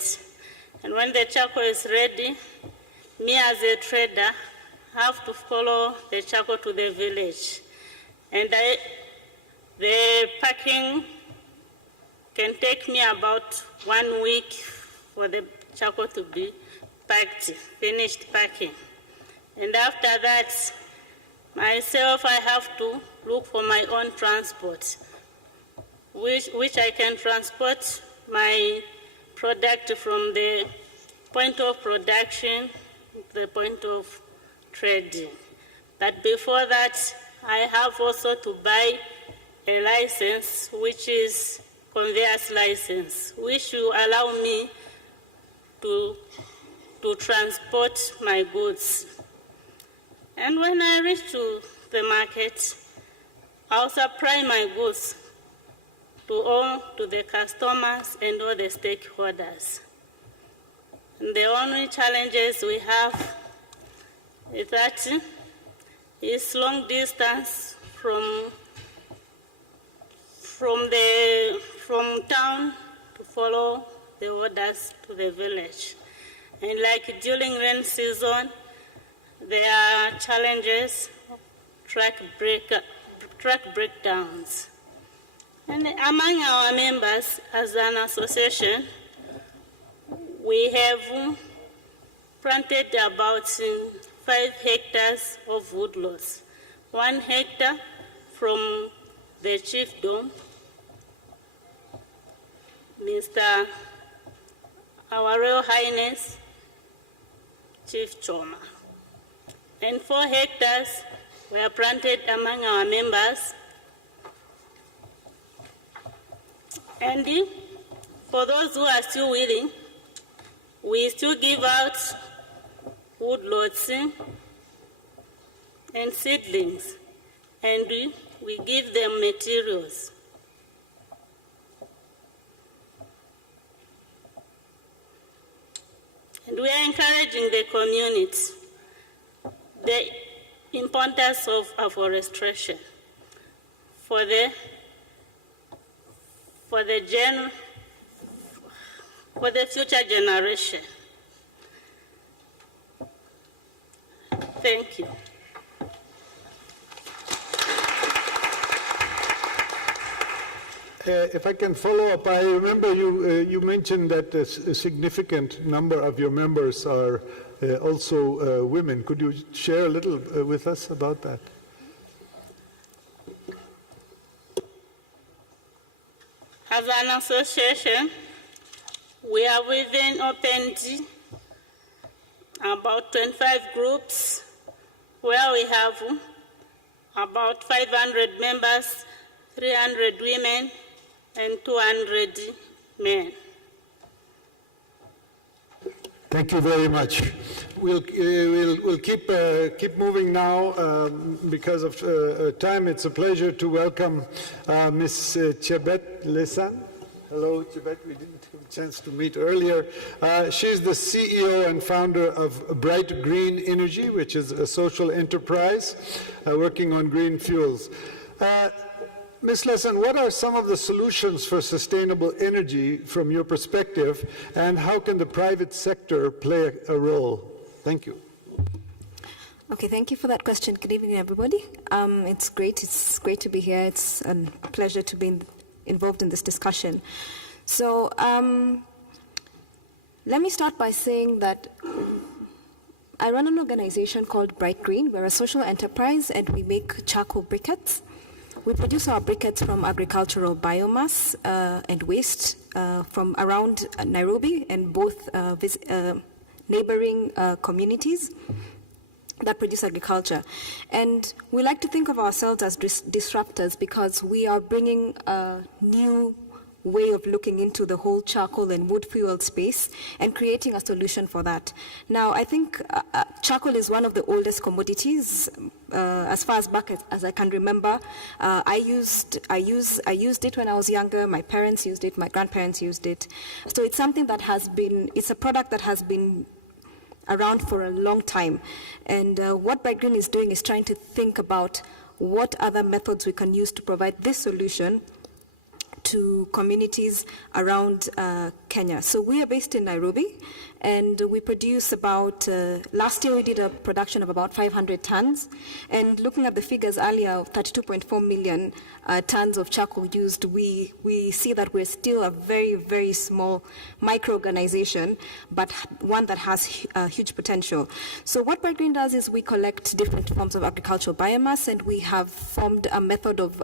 And when the charcoal is ready, me as a trader have to follow the charcoal to the village. And the packing can take me about 1 week for the charcoal to be packed, finished packing. And after that, myself, I have to look for my own transport, which I can transport my product from the point of production to the point of trading. But before that, I have also to buy a license, which is conveyor's license, which will allow me to transport my goods. And when I reach to the market, I'll supply my goods to the customers and all the stakeholders. And the only challenges we have is that it's long distance from town to follow the orders to the village. And like during rain season, there are challenges, track breakdowns. And among our members as an association, we have planted about 5 hectares of woodlots. 1 hectare from the chiefdom, Mr. Our Royal Highness, Chief Choma. And 4 hectares were planted among our members. And for those who are still willing, we still give out woodlots and seedlings, and we give them materials. And we are encouraging the community the importance of afforestation for the future generation. Thank you. If I can follow up, I remember you mentioned that a significant number of your members are also women. Could you share a little with us about that? As an association, we have even opened about 25 groups where we have about 500 members, 300 women, and 200 men. Thank you very much. We'll keep moving now because of time. It's a pleasure to welcome Ms. Chebet Lesan. Hello, Chebet. We didn't have a chance to meet earlier. She's the CEO and founder of Bright Green Energy, which is a social enterprise working on green fuels. Ms. Lesan, what are some of the solutions for sustainable energy from your perspective, and how can the private sector play a role? Thank you. Okay, thank you for that question. Good evening, everybody. It's great to be here. It's a pleasure to be involved in this discussion. So let me start by saying that I run an organization called Bright Green. We're a social enterprise, and we make charcoal briquettes. We produce our briquettes from agricultural biomass and waste from around Nairobi and both neighboring communities that produce agriculture. And we like to think of ourselves as disruptors because we are bringing a new way of looking into the whole charcoal and wood fuel space and creating a solution for that. Now, I think charcoal is one of the oldest commodities. As far as back as I can remember, I used it when I was younger. My parents used it. My grandparents used it. So it's something that has been. It's a product that has been around for a long time. And what Bright Green is doing is trying to think about what other methods we can use to provide this solution to communities around Kenya. So we are based in Nairobi, and we produce about, last year we did a production of about 500 tons, and looking at the figures earlier of 32.4 million tons of charcoal used, we see that we're still a very, very small micro-organization, but one that has huge potential. So what Bright Green does is we collect different forms of agricultural biomass, and we have formed a method of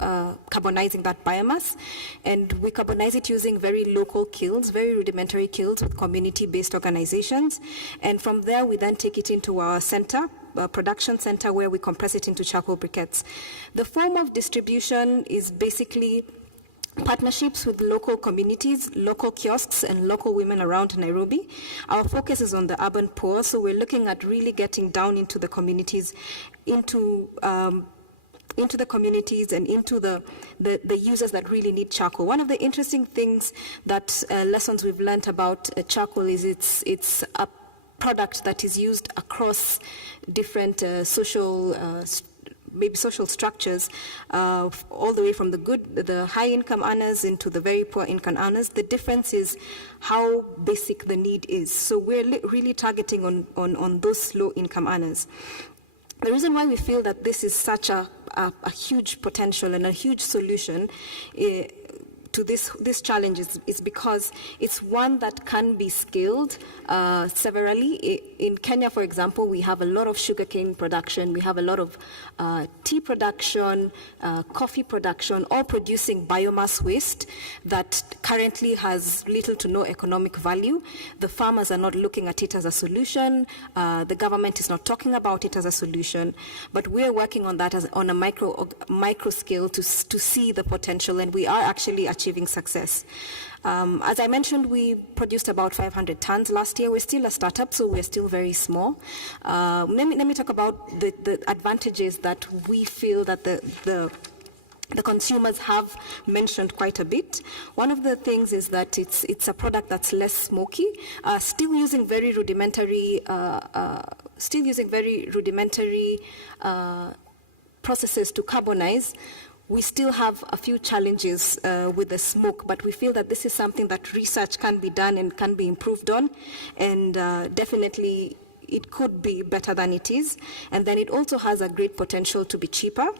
carbonizing that biomass, and we carbonize it using very local kilns, very rudimentary kilns with community-based organizations. And from there, we then take it into our center, production center, where we compress it into charcoal briquettes. The form of distribution is basically partnerships with local communities, local kiosks, and local women around Nairobi. Our focus is on the urban poor, so we're looking at really getting down into the communities, into the communities and into the users that really need charcoal. One of the interesting things that lessons we've learned about charcoal is it's a product that is used across different social structures, all the way from the high income earners into the very poor income earners. The difference is how basic the need is. So we're really targeting on those low income earners. The reason why we feel that this is such a huge potential and a huge solution to this challenge is because it's one that can be scaled severally. In Kenya, for example, we have a lot of sugarcane production, we have a lot of tea production, coffee production, all producing biomass waste that currently has little to no economic value. The farmers are not looking at it as a solution. The government is not talking about it as a solution. But we're working on that on a micro scale to see the potential, and we are actually achieving success. As I mentioned, we produced about 500 tons last year. We're still a startup, so we're still very small. Let me talk about the advantages that we feel that the consumers have mentioned quite a bit. One of the things is that it's a product that's less smoky, still using very rudimentary processes to carbonize. We still have a few challenges with the smoke, but we feel that this is something that research can be done and can be improved on, and definitely it could be better than it is. And then it also has a great potential to be cheaper.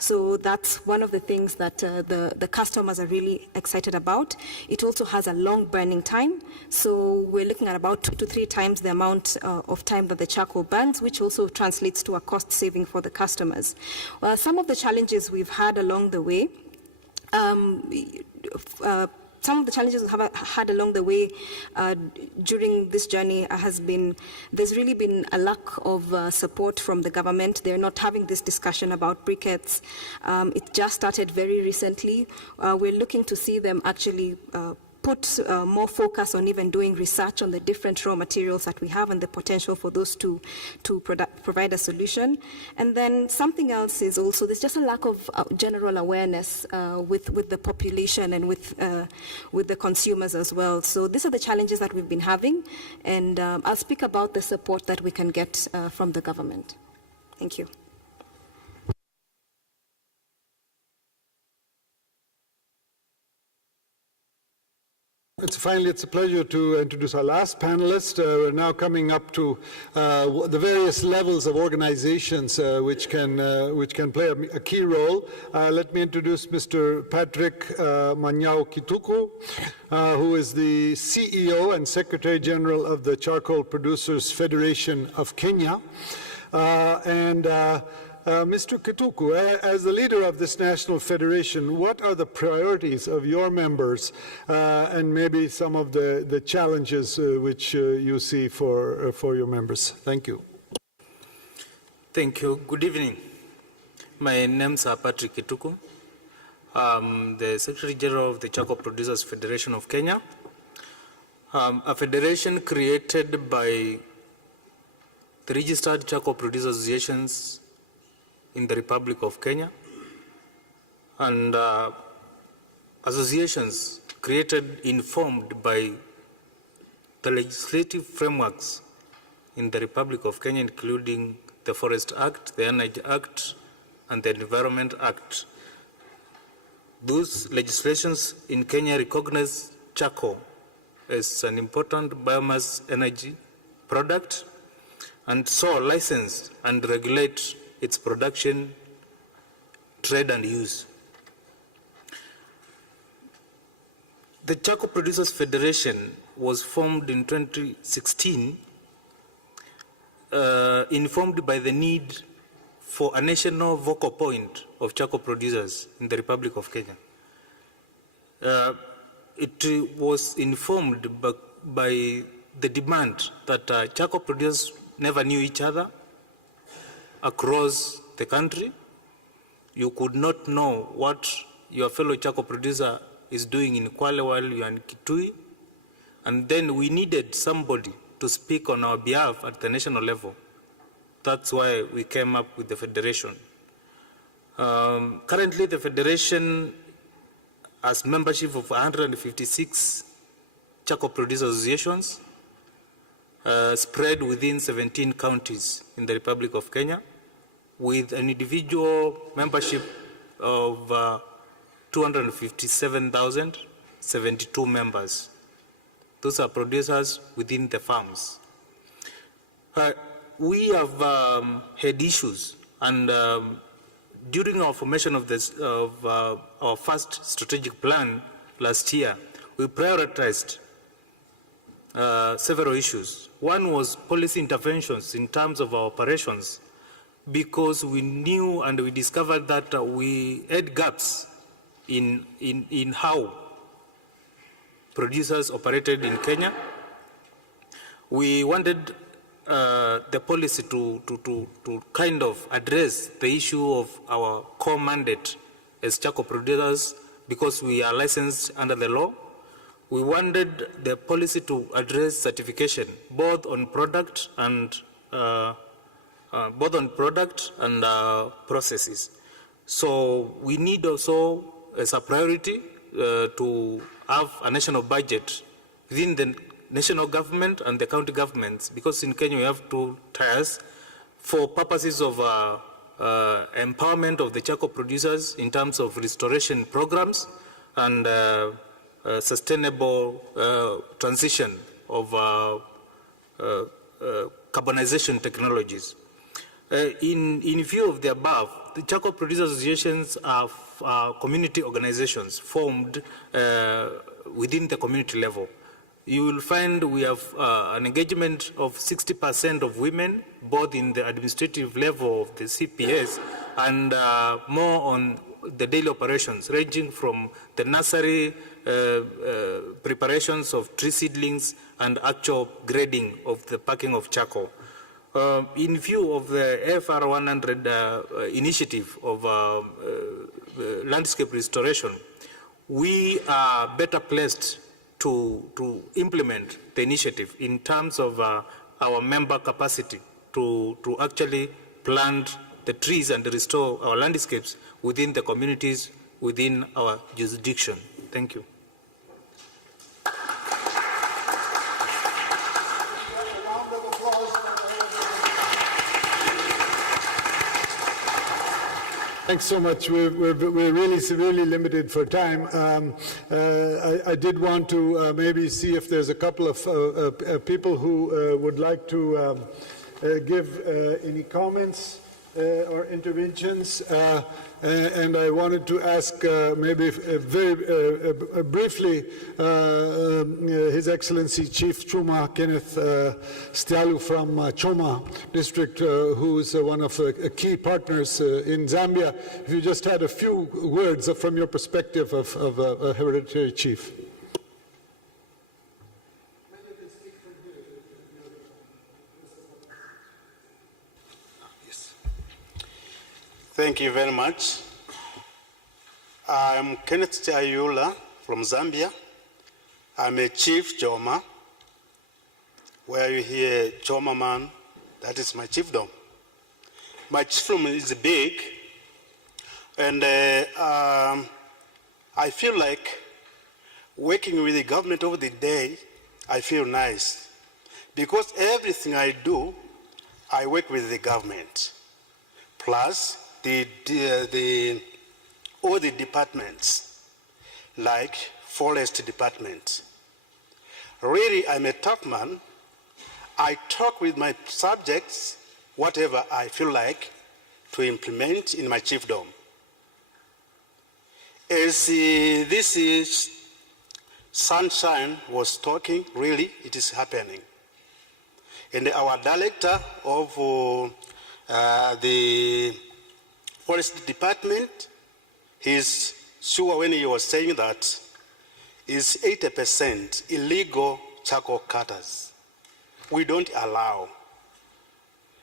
So that's one of the things that the customers are really excited about. It also has a long burning time. So we're looking at about 2 to 3 times the amount of time that the charcoal burns, which also translates to a cost saving for the customers. Well, some of the challenges we've had along the way, some of the challenges we have had along the way during this journey has been, there's really been a lack of support from the government. They're not having this discussion about briquettes. It just started very recently. We're looking to see them actually put more focus on even doing research on the different raw materials that we have and the potential for those to provide a solution. And then something else is also there's just a lack of general awareness with the population and with the consumers as well. So these are the challenges that we've been having, and I'll speak about the support that we can get from the government. Thank you. Finally, it's a pleasure to introduce our last panelist. We're now coming up to the various levels of organizations which can play a key role. Let me introduce Mr. Patrick Manyao Kituku, who is the CEO and Secretary General of the Charcoal Producers Federation of Kenya. Mr. Kituku, as the leader of this national federation, what are the priorities of your members and maybe some of the challenges which you see for your members? Thank you. Thank you. Good evening. My name is Patrick Kituku. I'm the Secretary General of the Charcoal Producers Federation of Kenya, a federation created by the registered charcoal producers associations in the Republic of Kenya, and associations created, informed by the legislative frameworks in the Republic of Kenya, including the Forest Act, the Energy Act, and the Environment Act. Those legislations in Kenya recognize charcoal as an important biomass energy product, and so license and regulate its production, trade, and use. The Charcoal Producers Federation was formed in 2016, informed by the need for a national vocal point of charcoal producers in the Republic of Kenya. It was informed by the demand that charcoal producers never knew each other across the country. You could not know what your fellow charcoal producer is doing in Kwale while you are in Kitui. And then we needed somebody to speak on our behalf at the national level. That's why we came up with the federation. Currently, the federation has membership of 156 charcoal producer associations spread within 17 counties in the Republic of Kenya, with an individual membership of 257,072 members. Those are producers within the farms. We have had issues, and during our formation of our first strategic plan last year, we prioritized several issues. One was policy interventions in terms of our operations, because we knew and we discovered that we had gaps in how producers operated in Kenya. We wanted the policy to kind of address the issue of our core mandate as charcoal producers, because we are licensed under the law. We wanted the policy to address certification, both on product and processes. So we need also, as a priority, to have a national budget within the national government and the county governments, because in Kenya we have 2 tiers for purposes of empowerment of the charcoal producers in terms of restoration programs and sustainable transition of carbonization technologies. In view of the above, the charcoal producers associations are community organizations formed within the community level. You will find we have an engagement of 60% of women, both in the administrative level of the CPS and more on the daily operations, ranging from the nursery preparations of tree seedlings and actual grading of the packing of charcoal. In view of the FR 100 initiative of landscape restoration, we are better placed to implement the initiative in terms of our member capacity to actually plant the trees and restore our landscapes within the communities within our jurisdiction. Thank you. Thanks so much. We're really severely limited for time. I did want to maybe see if there's a couple of people who would like to give any comments or interventions. And I wanted to ask maybe very briefly His Excellency Chief Chuma Kenneth Stialu from Choma District, who is one of the key partners in Zambia. If you just had a few words from your perspective of a hereditary chief. Thank you very much. I'm Kenneth Stialu from Zambia. I'm a chief Choma. Where you hear Choma man, that is my chiefdom. My chiefdom is big, and I feel like working with the government over the day, I feel nice. because everything I do, I work with the government, plus all the departments, like forest department. Really, I'm a tough man. I talk with my subjects, whatever I feel like, to implement in my chiefdom. As this is Sunshine was talking, really, it is happening. And our director of the forest department, he's sure when he was saying that is 80% illegal charcoal cutters. We don't allow.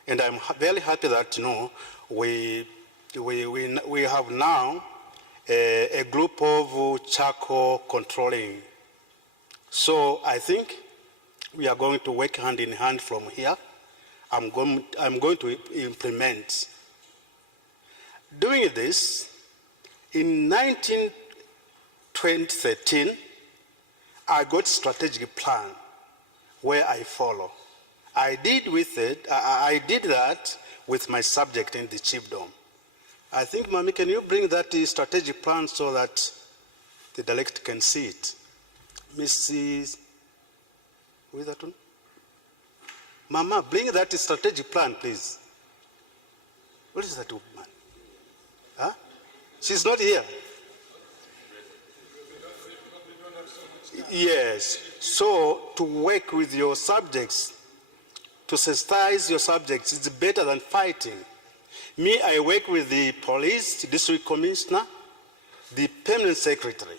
And I'm very happy that, you know, we have now a group of charcoal controlling. So I think we are going to work hand in hand from here. I'm going to implement. Doing this, in 2013, I got strategic plan where I follow. I did that with my subject in the chiefdom. I think, Mami, can you bring that strategic plan so that the director can see it? Mrs. Who is that one? Mama, bring that strategic plan, please. What is that woman? Huh? She's not here. Yes. So, to work with your subjects, to sensitize your subjects, it's better than fighting. Me, I work with the police, district commissioner, the permanent secretary.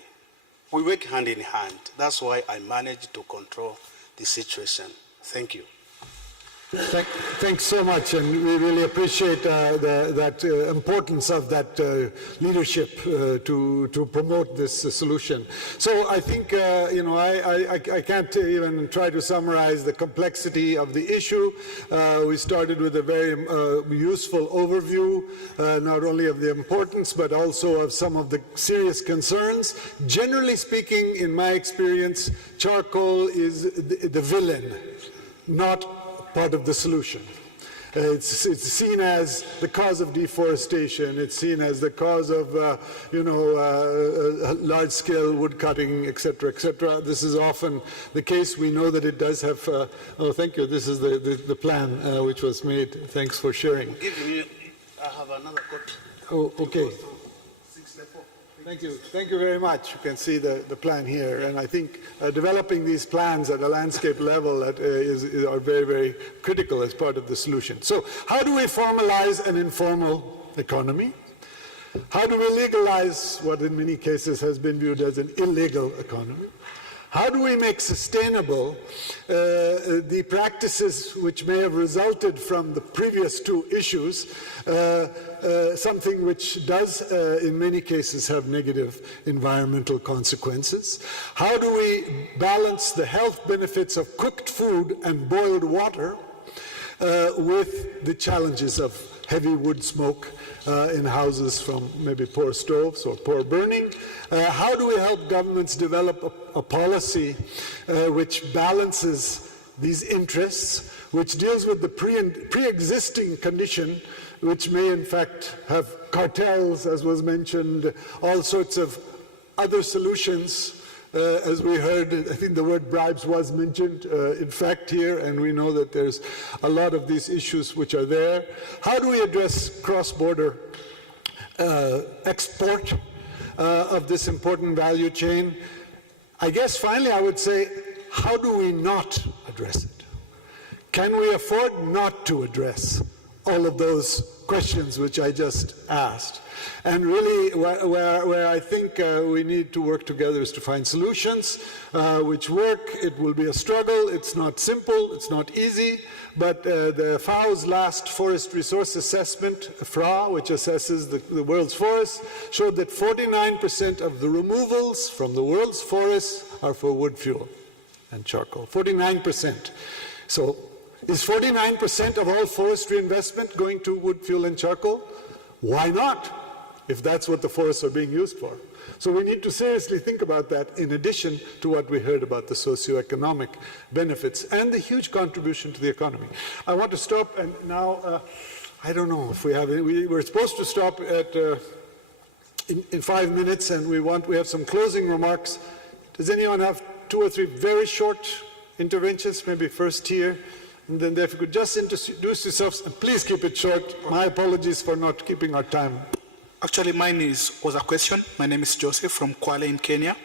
We work hand in hand. That's why I managed to control the situation. Thank you. Thanks so much, and we really appreciate that importance of that leadership to promote this solution. So I think, you know, I can't even try to summarize the complexity of the issue. We started with a very useful overview, not only of the importance, but also of some of the serious concerns. Generally speaking, in my experience, charcoal is the villain, not part of the solution. It's seen as the cause of deforestation. It's seen as the cause of, large-scale wood cutting, et cetera, et cetera. This is often the case. We know that it does have. Oh, thank you. This is the plan which was made. Thanks for sharing. I have another copy. Oh, okay. Thank you. Thank you very much. You can see the plan here. And I think developing these plans at a landscape level are very, very critical as part of the solution. So how do we formalize an informal economy? How do we legalize what in many cases has been viewed as an illegal economy? How do we make sustainable the practices which may have resulted from the previous two issues, something which does in many cases have negative environmental consequences? How do we balance the health benefits of cooked food and boiled water with the challenges of heavy wood smoke in houses from maybe poor stoves or poor burning? How do we help governments develop a policy which balances these interests, which deals with the pre-existing condition, which may in fact have cartels, as was mentioned, all sorts of other solutions. As we heard, I think the word bribes was mentioned, in fact, here, and we know that there's a lot of these issues which are there. How do we address cross-border export of this important value chain? I guess finally I would say, how do we not address it? Can we afford not to address all of those questions which I just asked? And really, where I think we need to work together is to find solutions which work. It will be a struggle. It's not simple. It's not easy. But the FAO's last forest resource assessment, FRA, which assesses the world's forests, showed that 49% of the removals from the world's forests are for wood fuel and charcoal. 49%. So is 49% of all forestry investment going to wood fuel and charcoal? Why not? if that's what the forests are being used for. So we need to seriously think about that in addition to what we heard about the socio-economic benefits and the huge contribution to the economy. I want to stop, and now I don't know if we have any. We're supposed to stop at in 5 minutes, and we have some closing remarks. Does anyone have 2 or 3 very short interventions, maybe first here, and then if you could just introduce yourselves, and please keep it short. My apologies for not keeping our time. Actually, mine was a question. My name is Joseph from Kwale in Kenya.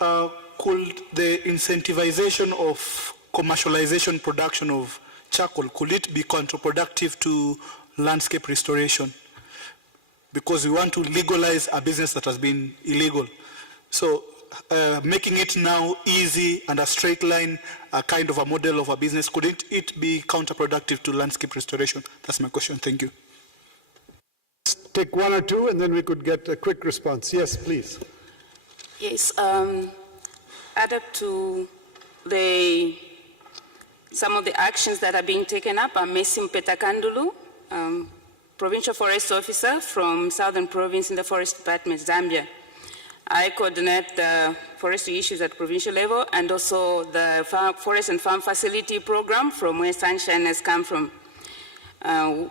Could the incentivization of commercialization production of charcoal, could it be counterproductive to landscape restoration? Because we want to legalize a business that has been illegal. So making it now easy and a straight line, a kind of a model of a business, couldn't it be counterproductive to landscape restoration? That's my question. Thank you. Take 1 or 2, and then we could get a quick response. Yes, please. Yes, added to some of the actions that are being taken up, I'm Mesim Petakandulu, Provincial Forest Officer from Southern Province in the Forest Department, Zambia. I coordinate the forestry issues at provincial level and also the Forest and Farm Facility Program from where Sunshine has come from.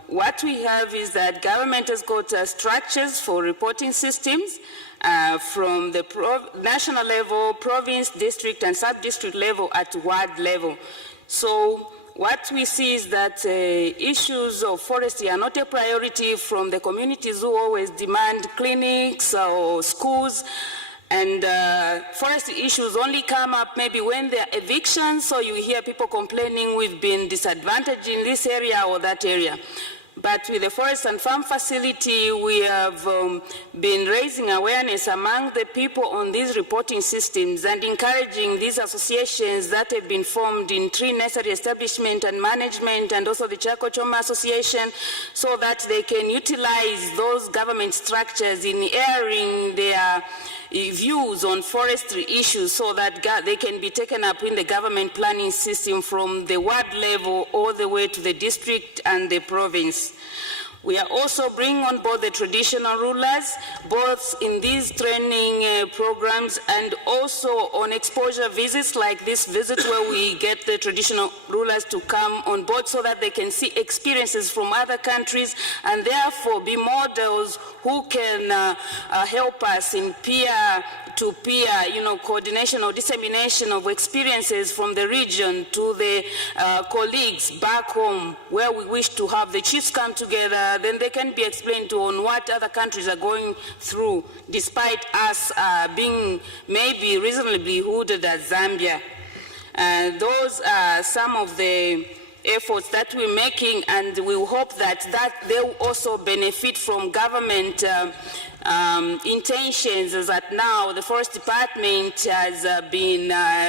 What we have is that government has got structures for reporting systems from the national level, province, district, and sub-district level at ward level. So what we see is that issues of forestry are not a priority from the communities who always demand clinics or schools. And forestry issues only come up maybe when there are evictions, so you hear people complaining we've been disadvantaged in this area or that area. But with the Forest and Farm Facility, we have been raising awareness among the people on these reporting systems and encouraging these associations that have been formed in tree nursery establishment and management and also the Charcoal Choma Association so that they can utilize those government structures in airing their views on forestry issues so that they can be taken up in the government planning system from the ward level all the way to the district and the province. We are also bringing on board the traditional rulers, both in these training programs and also on exposure visits like this visit where we get the traditional rulers to come on board so that they can see experiences from other countries and therefore be models who can help us in peer-to-peer, coordination or dissemination of experiences from the region to the colleagues back home where we wish to have the chiefs come together. Then they can be explained to on what other countries are going through, despite us being maybe reasonably hooded as Zambia. Those are some of the efforts that we're making, and we hope that they will also benefit from government intentions, that now the Forest Department has been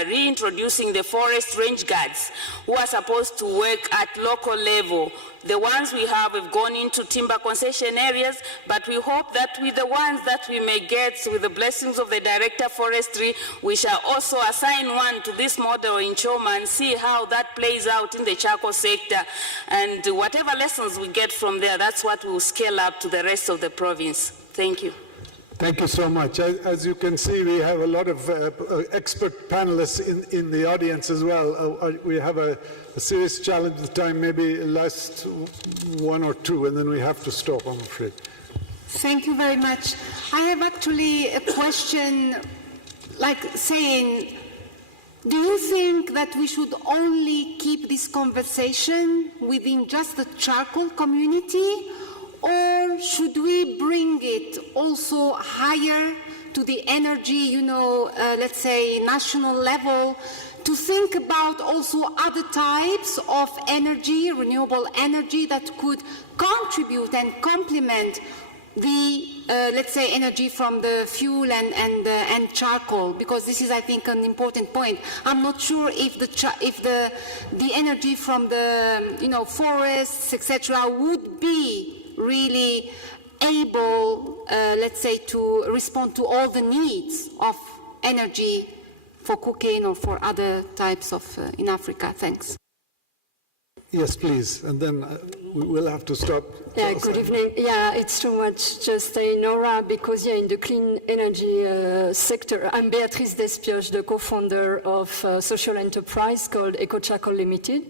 reintroducing the forest range guards who are supposed to work at local level. The ones we have gone into timber concession areas, but we hope that with the ones that we may get with the blessings of the Director of Forestry, we shall also assign one to this model in Choma and see how that plays out in the charcoal sector. And whatever lessons we get from there, that's what we'll scale up to the rest of the province. Thank you. Thank you so much. As you can see, we have a lot of expert panelists in the audience as well. We have a serious challenge with time, maybe last 1 or 2, and then we have to stop, I'm afraid. Thank you very much. I have actually a question, like saying, do you think that we should only keep this conversation within just the charcoal community, or should we bring it also higher to the energy, let's say national level, to think about also other types of energy, renewable energy that could contribute and complement the, let's say, energy from the fuel and charcoal, because this is, I think, an important point. I'm not sure if the energy from the, forests, etc., would be really able, let's say, to respond to all the needs of energy for cooking or for other types of in Africa. Thanks. Yes, please, and then we will have to stop. Yeah, good evening. Yeah, it's too much just saying Nora, because in the clean energy sector, I'm Beatrice Despioche, the co-founder of a social enterprise called ecological Limited.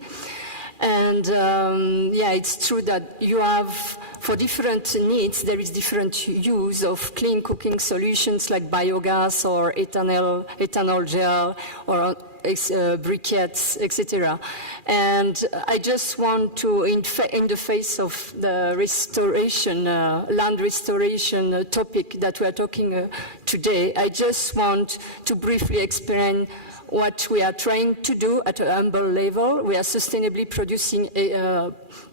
And it's true that you have, for different needs, there is different use of clean cooking solutions like biogas or ethanol gel or briquettes, etc. And I just want to, in the face of the restoration, land restoration topic that we are talking today, I just want to briefly explain what we are trying to do at a humble level. We are sustainably producing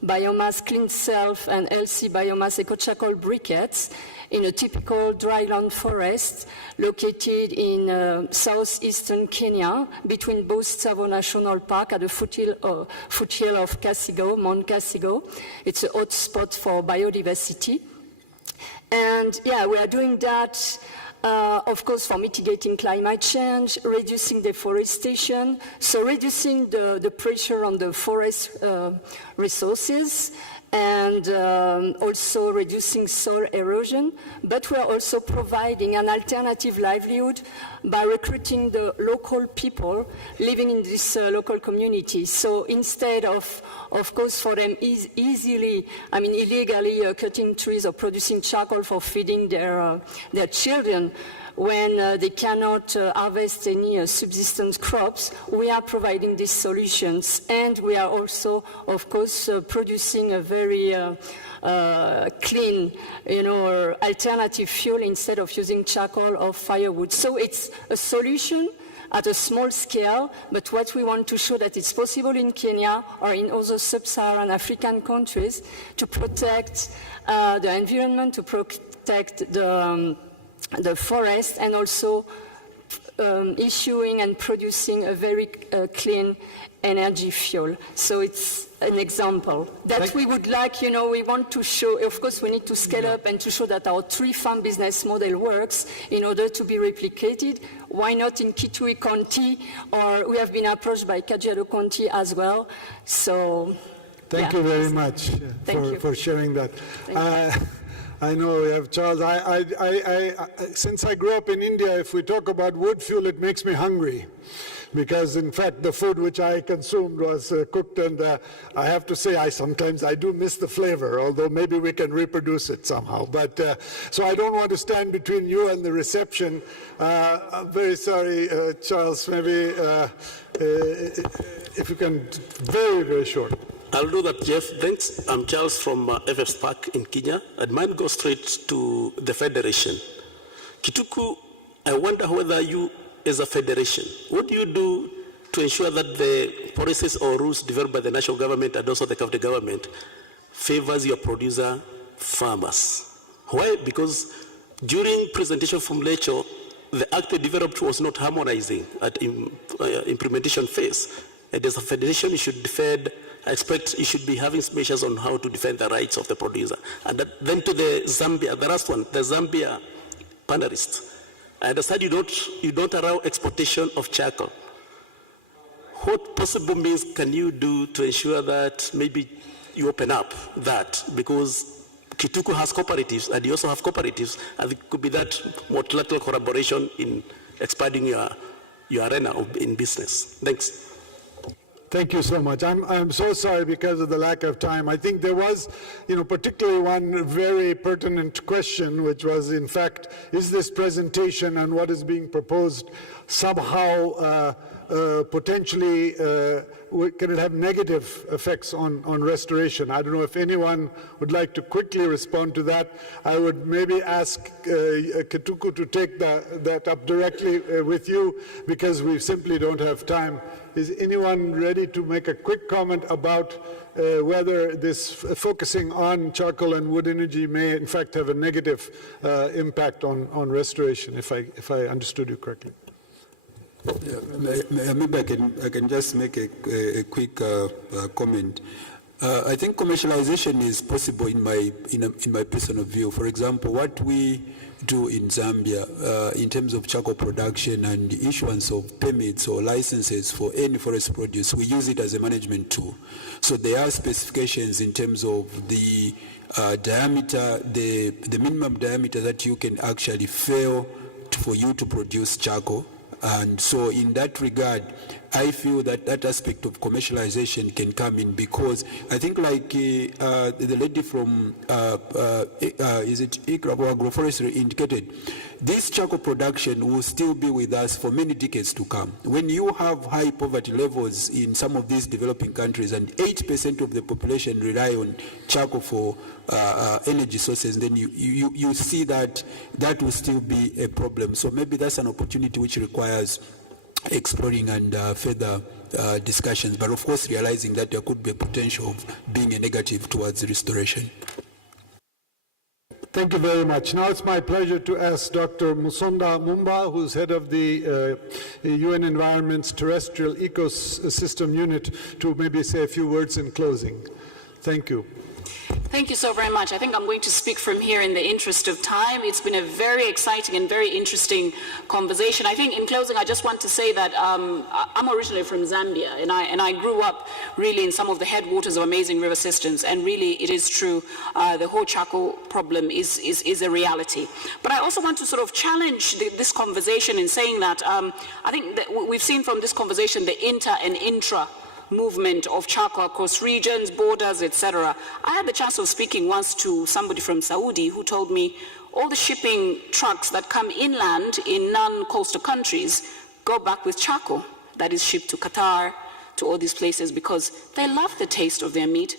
biomass, clean self and LC biomass eco-charcoal briquettes in a typical dryland forest located in southeastern Kenya between both Tsavo National Park at the foothill of Kasigo, Mount Kasigo. It's a hot spot for biodiversity. And we are doing that of course, for mitigating climate change, reducing deforestation, so reducing the pressure on the forest resources, and also reducing soil erosion. But we are also providing an alternative livelihood by recruiting the local people living in this local community. So instead of course, for them illegally cutting trees or producing charcoal for feeding their children, when they cannot harvest any subsistence crops, we are providing these solutions. And we are also, of course, producing a very clean, alternative fuel instead of using charcoal or firewood. So it's a solution at a small scale, but what we want to show that it's possible in Kenya or in other sub-Saharan African countries to protect the environment, to protect the forest, and also issuing and producing a very clean energy fuel. So it's an example that we would like, we want to show. Of course, we need to scale up and to show that our tree-farm business model works in order to be replicated. Why not in Kitui County? Or we have been approached by Kajiado County as well. So thank you very much for sharing that. I know we have Charles. Since I grew up in India, if we talk about wood fuel, it makes me hungry. Because in fact, the food which I consumed was cooked, and I have to say, sometimes I do miss the flavor, although maybe we can reproduce it somehow. But so I don't want to stand between you and the reception. I'm very sorry, Charles, maybe if you can, very, very short. I'll do that, Jeff. Thanks. I'm Charles from FF Park in Kenya, and mine goes straight to the Federation. Kituku, I wonder whether you, as a federation, what do you do to ensure that the policies or rules developed by the national government and also the county government favors your producer farmers? Why? Because during presentation from Lecho, the act they developed was not harmonizing at implementation phase. And as a federation, you should defend. I expect you should be having measures on how to defend the rights of the producer. And then to the Zambia, the last one, the Zambia panelists. I understand you don't allow exportation of charcoal. What possible means can you do to ensure that maybe you open up that? Because Kituku has cooperatives, and you also have cooperatives, and it could be that multilateral collaboration in expanding your arena in business. Thanks. Thank you so much. I'm so sorry because of the lack of time. I think there was, particularly one very pertinent question, which was, in fact, is this presentation and what is being proposed somehow potentially, can it have negative effects on restoration? I don't know if anyone would like to quickly respond to that. I would maybe ask Kituku to take that up directly with you, because we simply don't have time. Is anyone ready to make a quick comment about whether this focusing on charcoal and wood energy may in fact have a negative impact on restoration, if I understood you correctly? Yeah, maybe I can just make a quick comment. I think commercialization is possible in my personal view. For example, what we do in Zambia in terms of charcoal production and the issuance of permits or licenses for any forest produce. We use it as a management tool. So there are specifications in terms of the diameter, the minimum diameter that you can actually fail for you to produce charcoal. And so in that regard, I feel that that aspect of commercialization can come in, because I think like the lady from, is it agroforestry indicated, this charcoal production will still be with us for many decades to come. When you have high poverty levels in some of these developing countries and 8% of the population rely on charcoal for energy sources, then you see that that will still be a problem. So maybe that's an opportunity which requires exploring and further discussions, but of course realizing that there could be a potential of being a negative towards restoration. Thank you very much. Now it's my pleasure to ask Dr. Musonda Mumba, who's head of the UN Environment's Terrestrial Ecosystem Unit, to maybe say a few words in closing. Thank you. Thank you so very much. I think I'm going to speak from here in the interest of time. It's been a very exciting and very interesting conversation. I think in closing, I just want to say that I'm originally from Zambia, and I grew up really in some of the headwaters of amazing river systems, and really it is true, the whole charcoal problem is a reality. But I also want to sort of challenge this conversation in saying that I think that we've seen from this conversation the inter and intra movement of charcoal across regions, borders, etc. I had the chance of speaking once to somebody from Saudi who told me all the shipping trucks that come inland in non-coastal countries go back with charcoal that is shipped to Qatar, to all these places, because they love the taste of their meat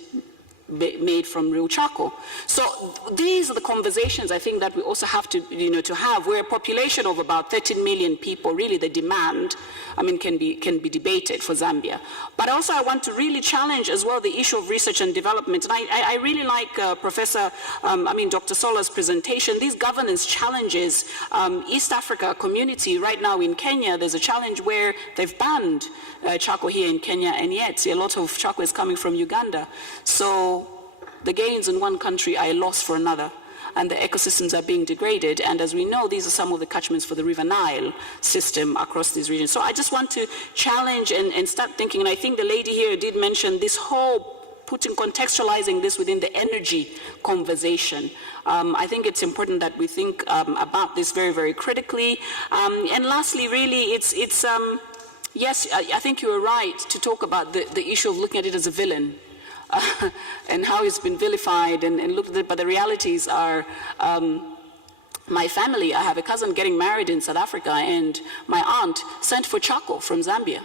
made from real charcoal. So these are the conversations I think that we also have to, to have. We're a population of about 13 million people. Really, the demand, can be debated for Zambia. But also, I want to really challenge as well the issue of research and development. And I really like Dr. Sola's presentation. These governance challenges, East Africa community right now in Kenya, there's a challenge where they've banned charcoal here in Kenya, and yet a lot of charcoal is coming from Uganda. So the gains in one country are a loss for another, and the ecosystems are being degraded. And as we know, these are some of the catchments for the River Nile system across these regions. So I just want to challenge and start thinking, and I think the lady here did mention this whole contextualizing this within the energy conversation. I think it's important that we think about this very, very critically. And lastly, really, yes, I think you were right to talk about the issue of looking at it as a villain. And how it's been vilified and looked at it, but the realities are, my family, I have a cousin getting married in South Africa, and my aunt sent for charcoal from Zambia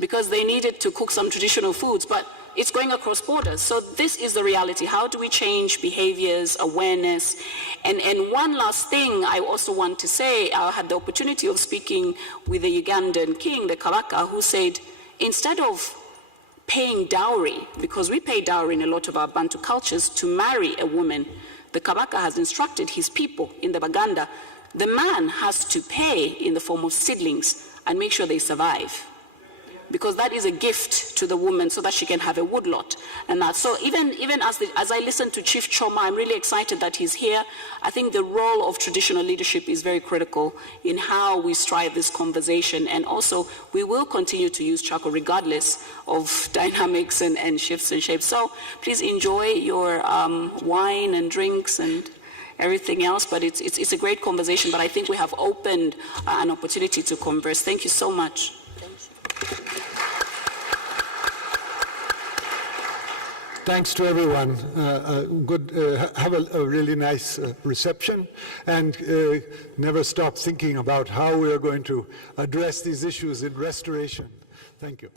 because they needed to cook some traditional foods, but it's going across borders. So this is the reality. How do we change behaviors, awareness? And one last thing I also want to say, I had the opportunity of speaking with the Ugandan king, the Kabaka, who said, instead of paying dowry, because we pay dowry in a lot of our Bantu cultures to marry a woman, the Kabaka has instructed his people in the Baganda, the man has to pay in the form of seedlings and make sure they survive, because that is a gift to the woman so that she can have a woodlot. And that, so even as I listen to Chief Choma, I'm really excited that he's here. I think the role of traditional leadership is very critical in how we strive this conversation. And also, we will continue to use charcoal regardless of dynamics and shifts and shapes. So please enjoy your wine and drinks and everything else. But it's a great conversation. But I think we have opened an opportunity to converse. Thank you so much. Thanks to everyone. Have a really nice reception, and never stop thinking about how we are going to address these issues in restoration. Thank you.